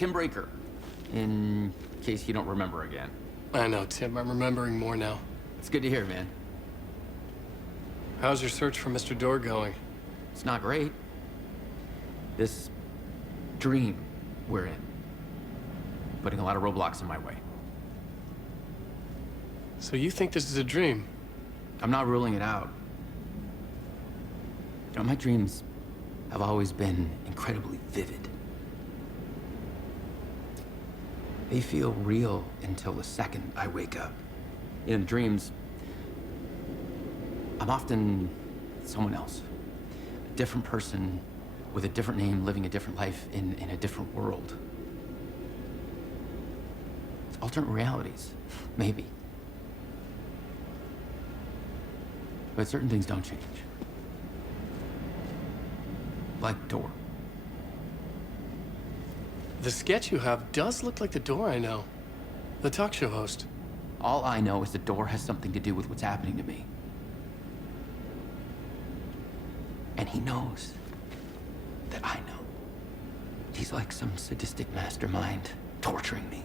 Tim Breaker, in case you don't remember again. I know, Tim. I'm remembering more now. It's good to hear, man. How's your search for Mr. Door going? It's not great. This dream we're in, putting a lot of roadblocks in my way. So you think this is a dream? I'm not ruling it out. You know, my dreams have always been incredibly vivid. They feel real until the second I wake up. In dreams, I'm often someone else. A different person with a different name, living a different life in a different world. It's alternate realities, maybe. But certain things don't change. Like door. The sketch you have does look like the door I know. The talk show host. All I know is the door has something to do with what's happening to me. And he knows that I know. He's like some sadistic mastermind torturing me.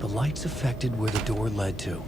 The lights affected where the door led to.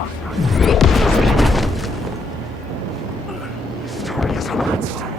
Story is a monster.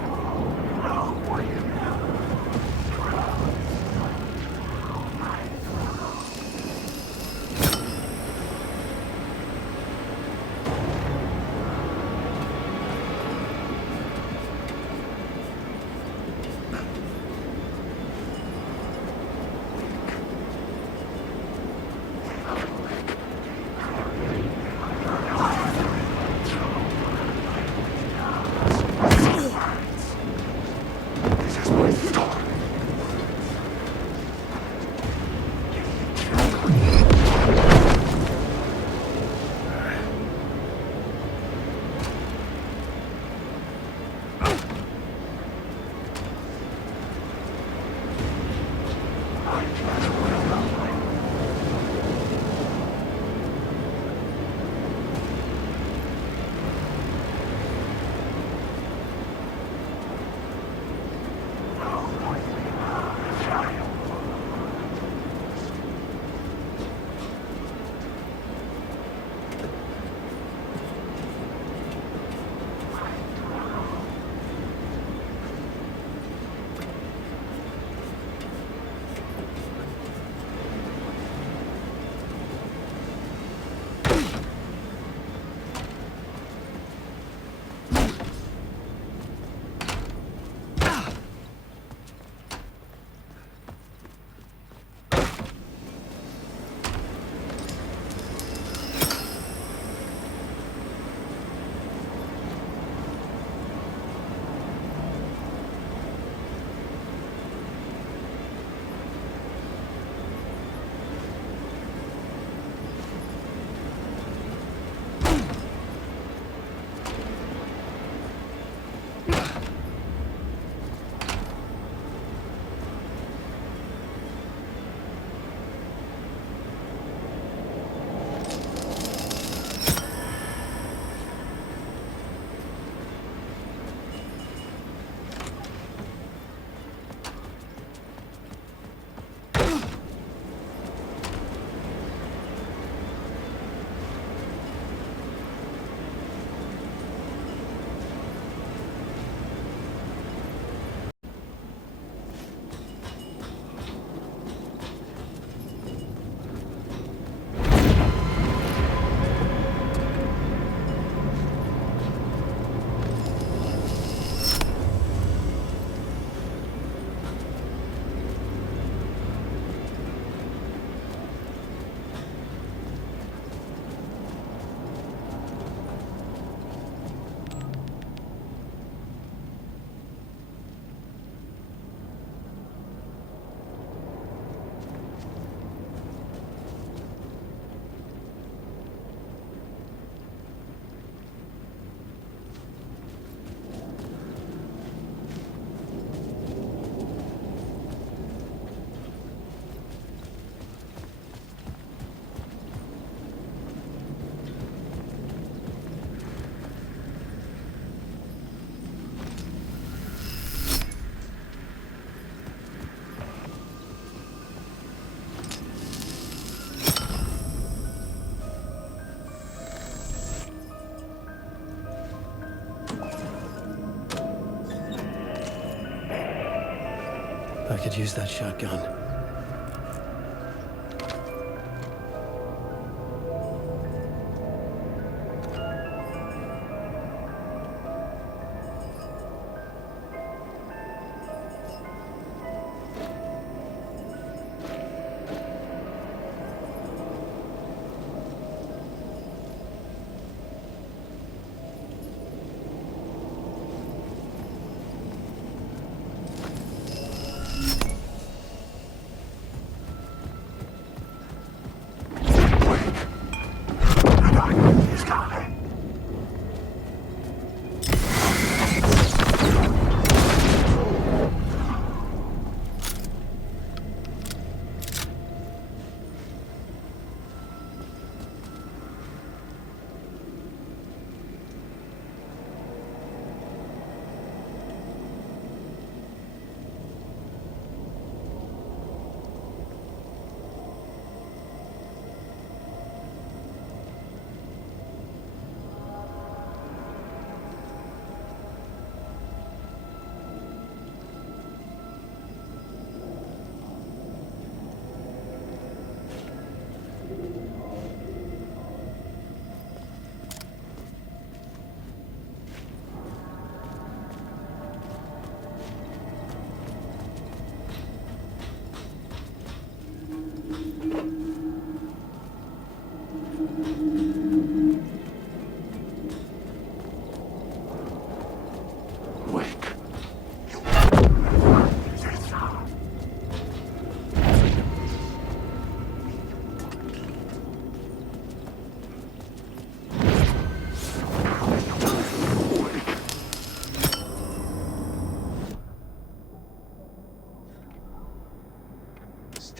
I could use that shotgun.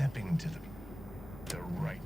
stepping to the right.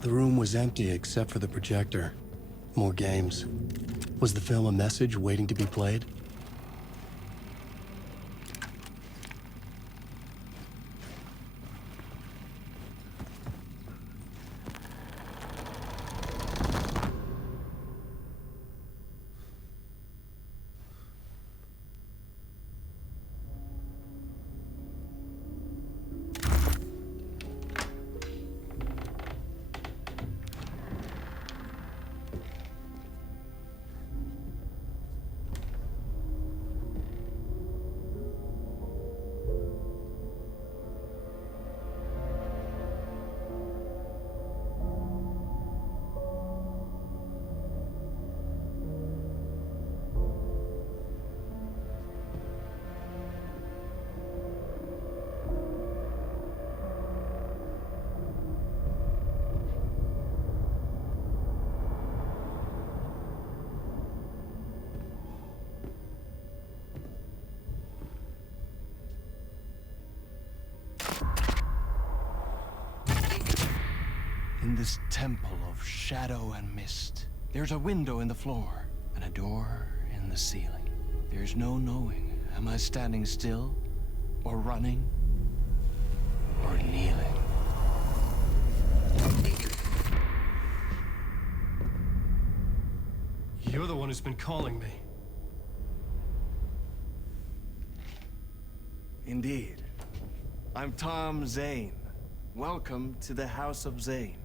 The room was empty except for the projector. More games. Was the film a message waiting to be played? In this temple of shadow and mist, there's a window in the floor and a door in the ceiling. There's no knowing, am I standing still, or running, or kneeling? You're the one who's been calling me. Indeed. I'm Tom Zane. Welcome to the House of Zane.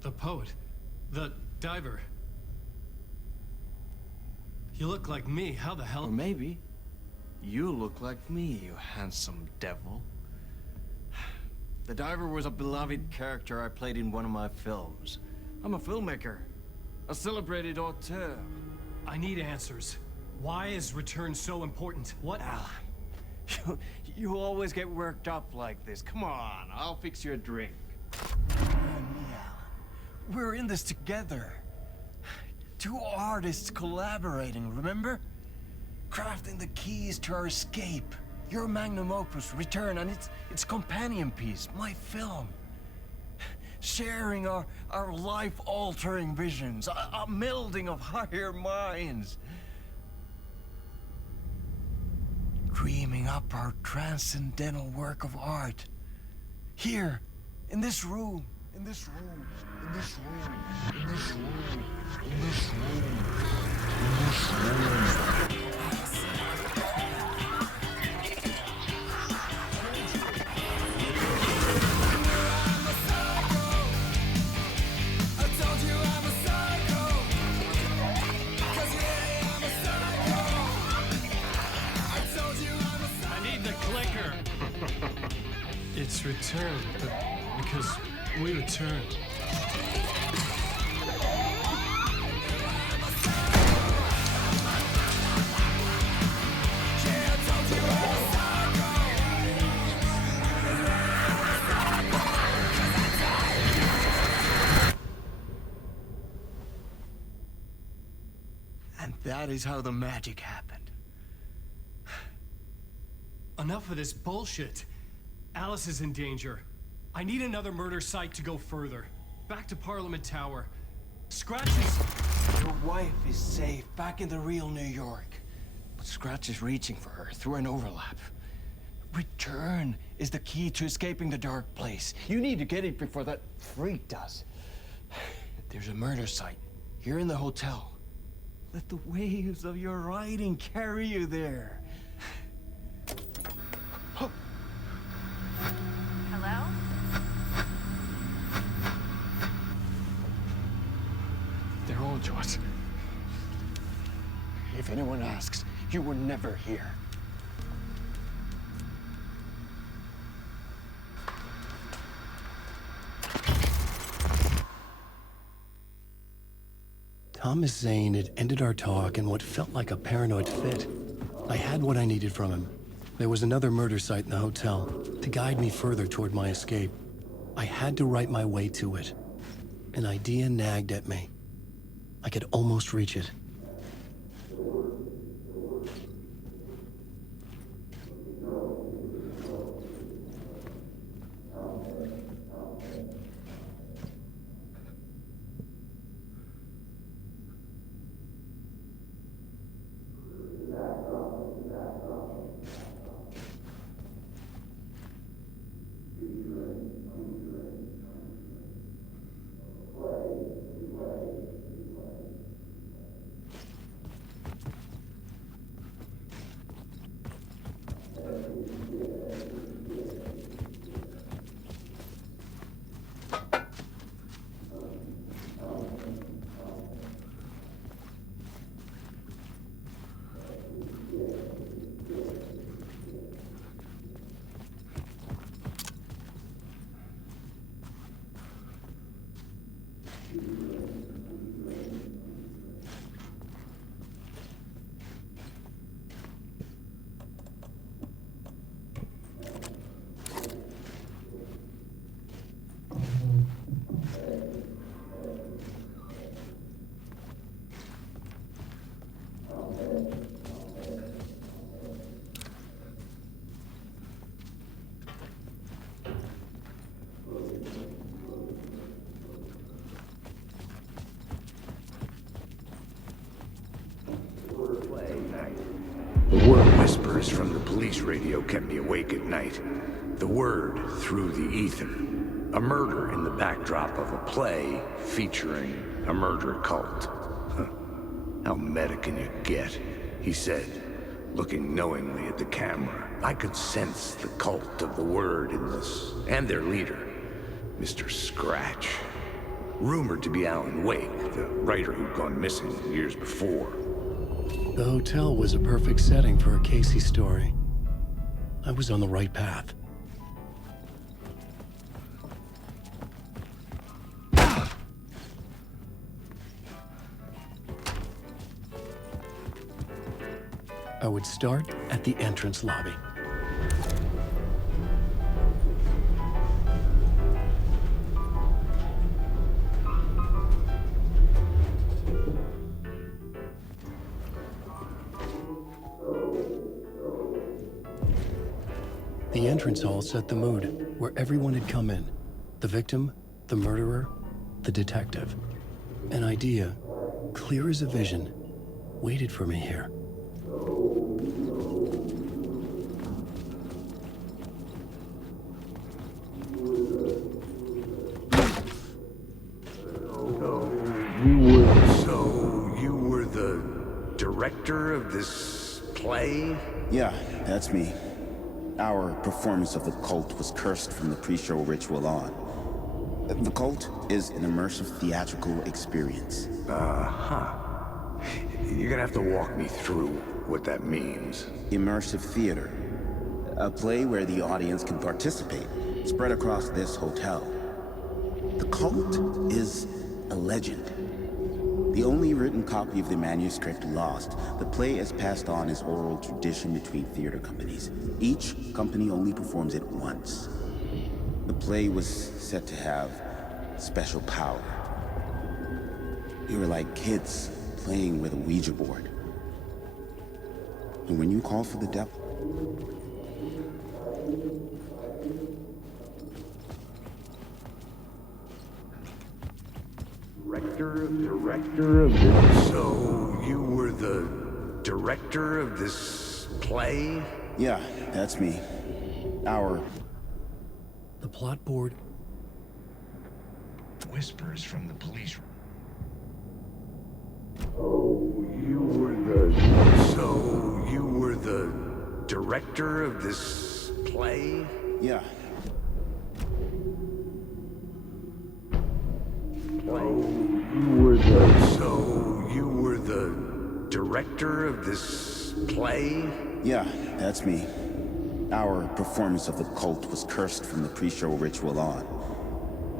The poet. The diver. You look like me. How the hell? Or maybe you look like me, you handsome devil. The diver was a beloved character I played in one of my films. I'm a filmmaker, a celebrated auteur. I need answers. Why is return so important? What? Alan, you always get worked up like this. Come on, I'll fix you a drink. We're in this together. Two artists collaborating, remember? Crafting the keys to our escape. Your magnum opus, Return, and its companion piece, my film. Sharing our life-altering visions, a melding of higher minds. Dreaming up our transcendental work of art. Here, in this room, in this room, in this room, in this room, in this room, in this room. It's returned, but because we returned. Yeah, I told you I was that is how the magic happened. Enough of this bullshit. Alice is in danger. I need another murder site to go further. Back to Parliament Tower. Scratch is... Your wife is safe, back in the real New York. But Scratch is reaching for her through an overlap. Return is the key to escaping the dark place. You need to get it before that freak does. There's a murder site here in the hotel. Let the waves of your riding carry you there. Hello? They're all yours. If anyone asks, you were never here. Thomas Zane had ended our talk in what felt like a paranoid fit. I had what I needed from him. There was another murder site in the hotel to guide me further toward my escape. I had to write my way to it. An idea nagged at me. I could almost reach it. The word whispers from the police radio kept me awake at night. The word through the ether. A murder in the backdrop of a play featuring a murder cult. Huh. How meta can you get? He said, looking knowingly at the camera. I could sense the cult of the word in this, and their leader, Mr. Scratch. Rumored to be Alan Wake, the writer who'd gone missing years before. The hotel was a perfect setting for a Casey story. I was on the right path. I would start at the entrance lobby. The entrance hall set the mood, where everyone had come in. The victim, the murderer, the detective. An idea, clear as a vision, waited for me here. So, you were the director of this play? Yeah, that's me. Our performance of the cult was cursed from the pre-show ritual on. The cult is an immersive theatrical experience. Uh-huh. You're gonna have to walk me through what that means. Immersive theater. A play where the audience can participate, spread across this hotel. The cult is a legend. The only written copy of the manuscript lost, the play is passed on as oral tradition between theater companies. Each company only performs it once. The play was said to have special power. We were like kids playing with a Ouija board. And when you call for the devil... Director of this... So, you were the director of this play? Yeah, that's me. The plot board... Whispers from the police... Oh, you were the... So, you were the director of this play? Yeah. So, you were the director of this play? Yeah, that's me. Our performance of the cult was cursed from the pre-show ritual on.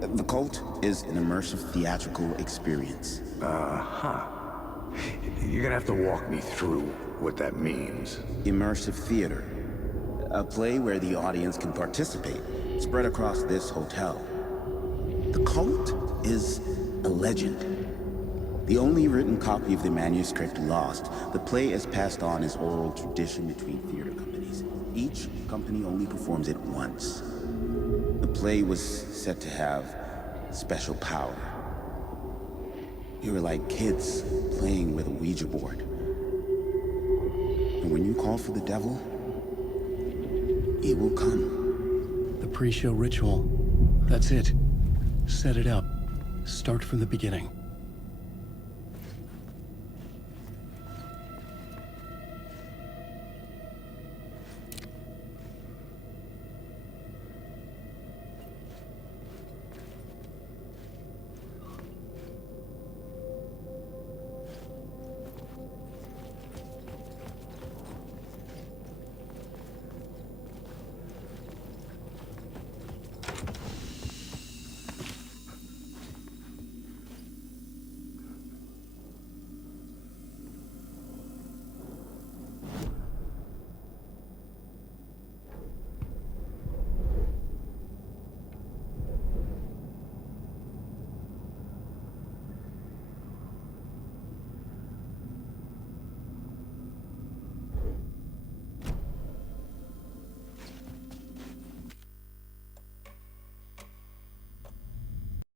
The cult is an immersive theatrical experience. Uh-huh. You're gonna have to walk me through what that means. Immersive theater. A play where the audience can participate, spread across this hotel. The cult is a legend. The only written copy of the manuscript lost, the play is passed on as oral tradition between theater companies. Each company only performs it once. The play was said to have special power. You were like kids playing with a Ouija board. And when you call for the devil, he will come. The pre-show ritual. That's it. Set it up. Start from the beginning.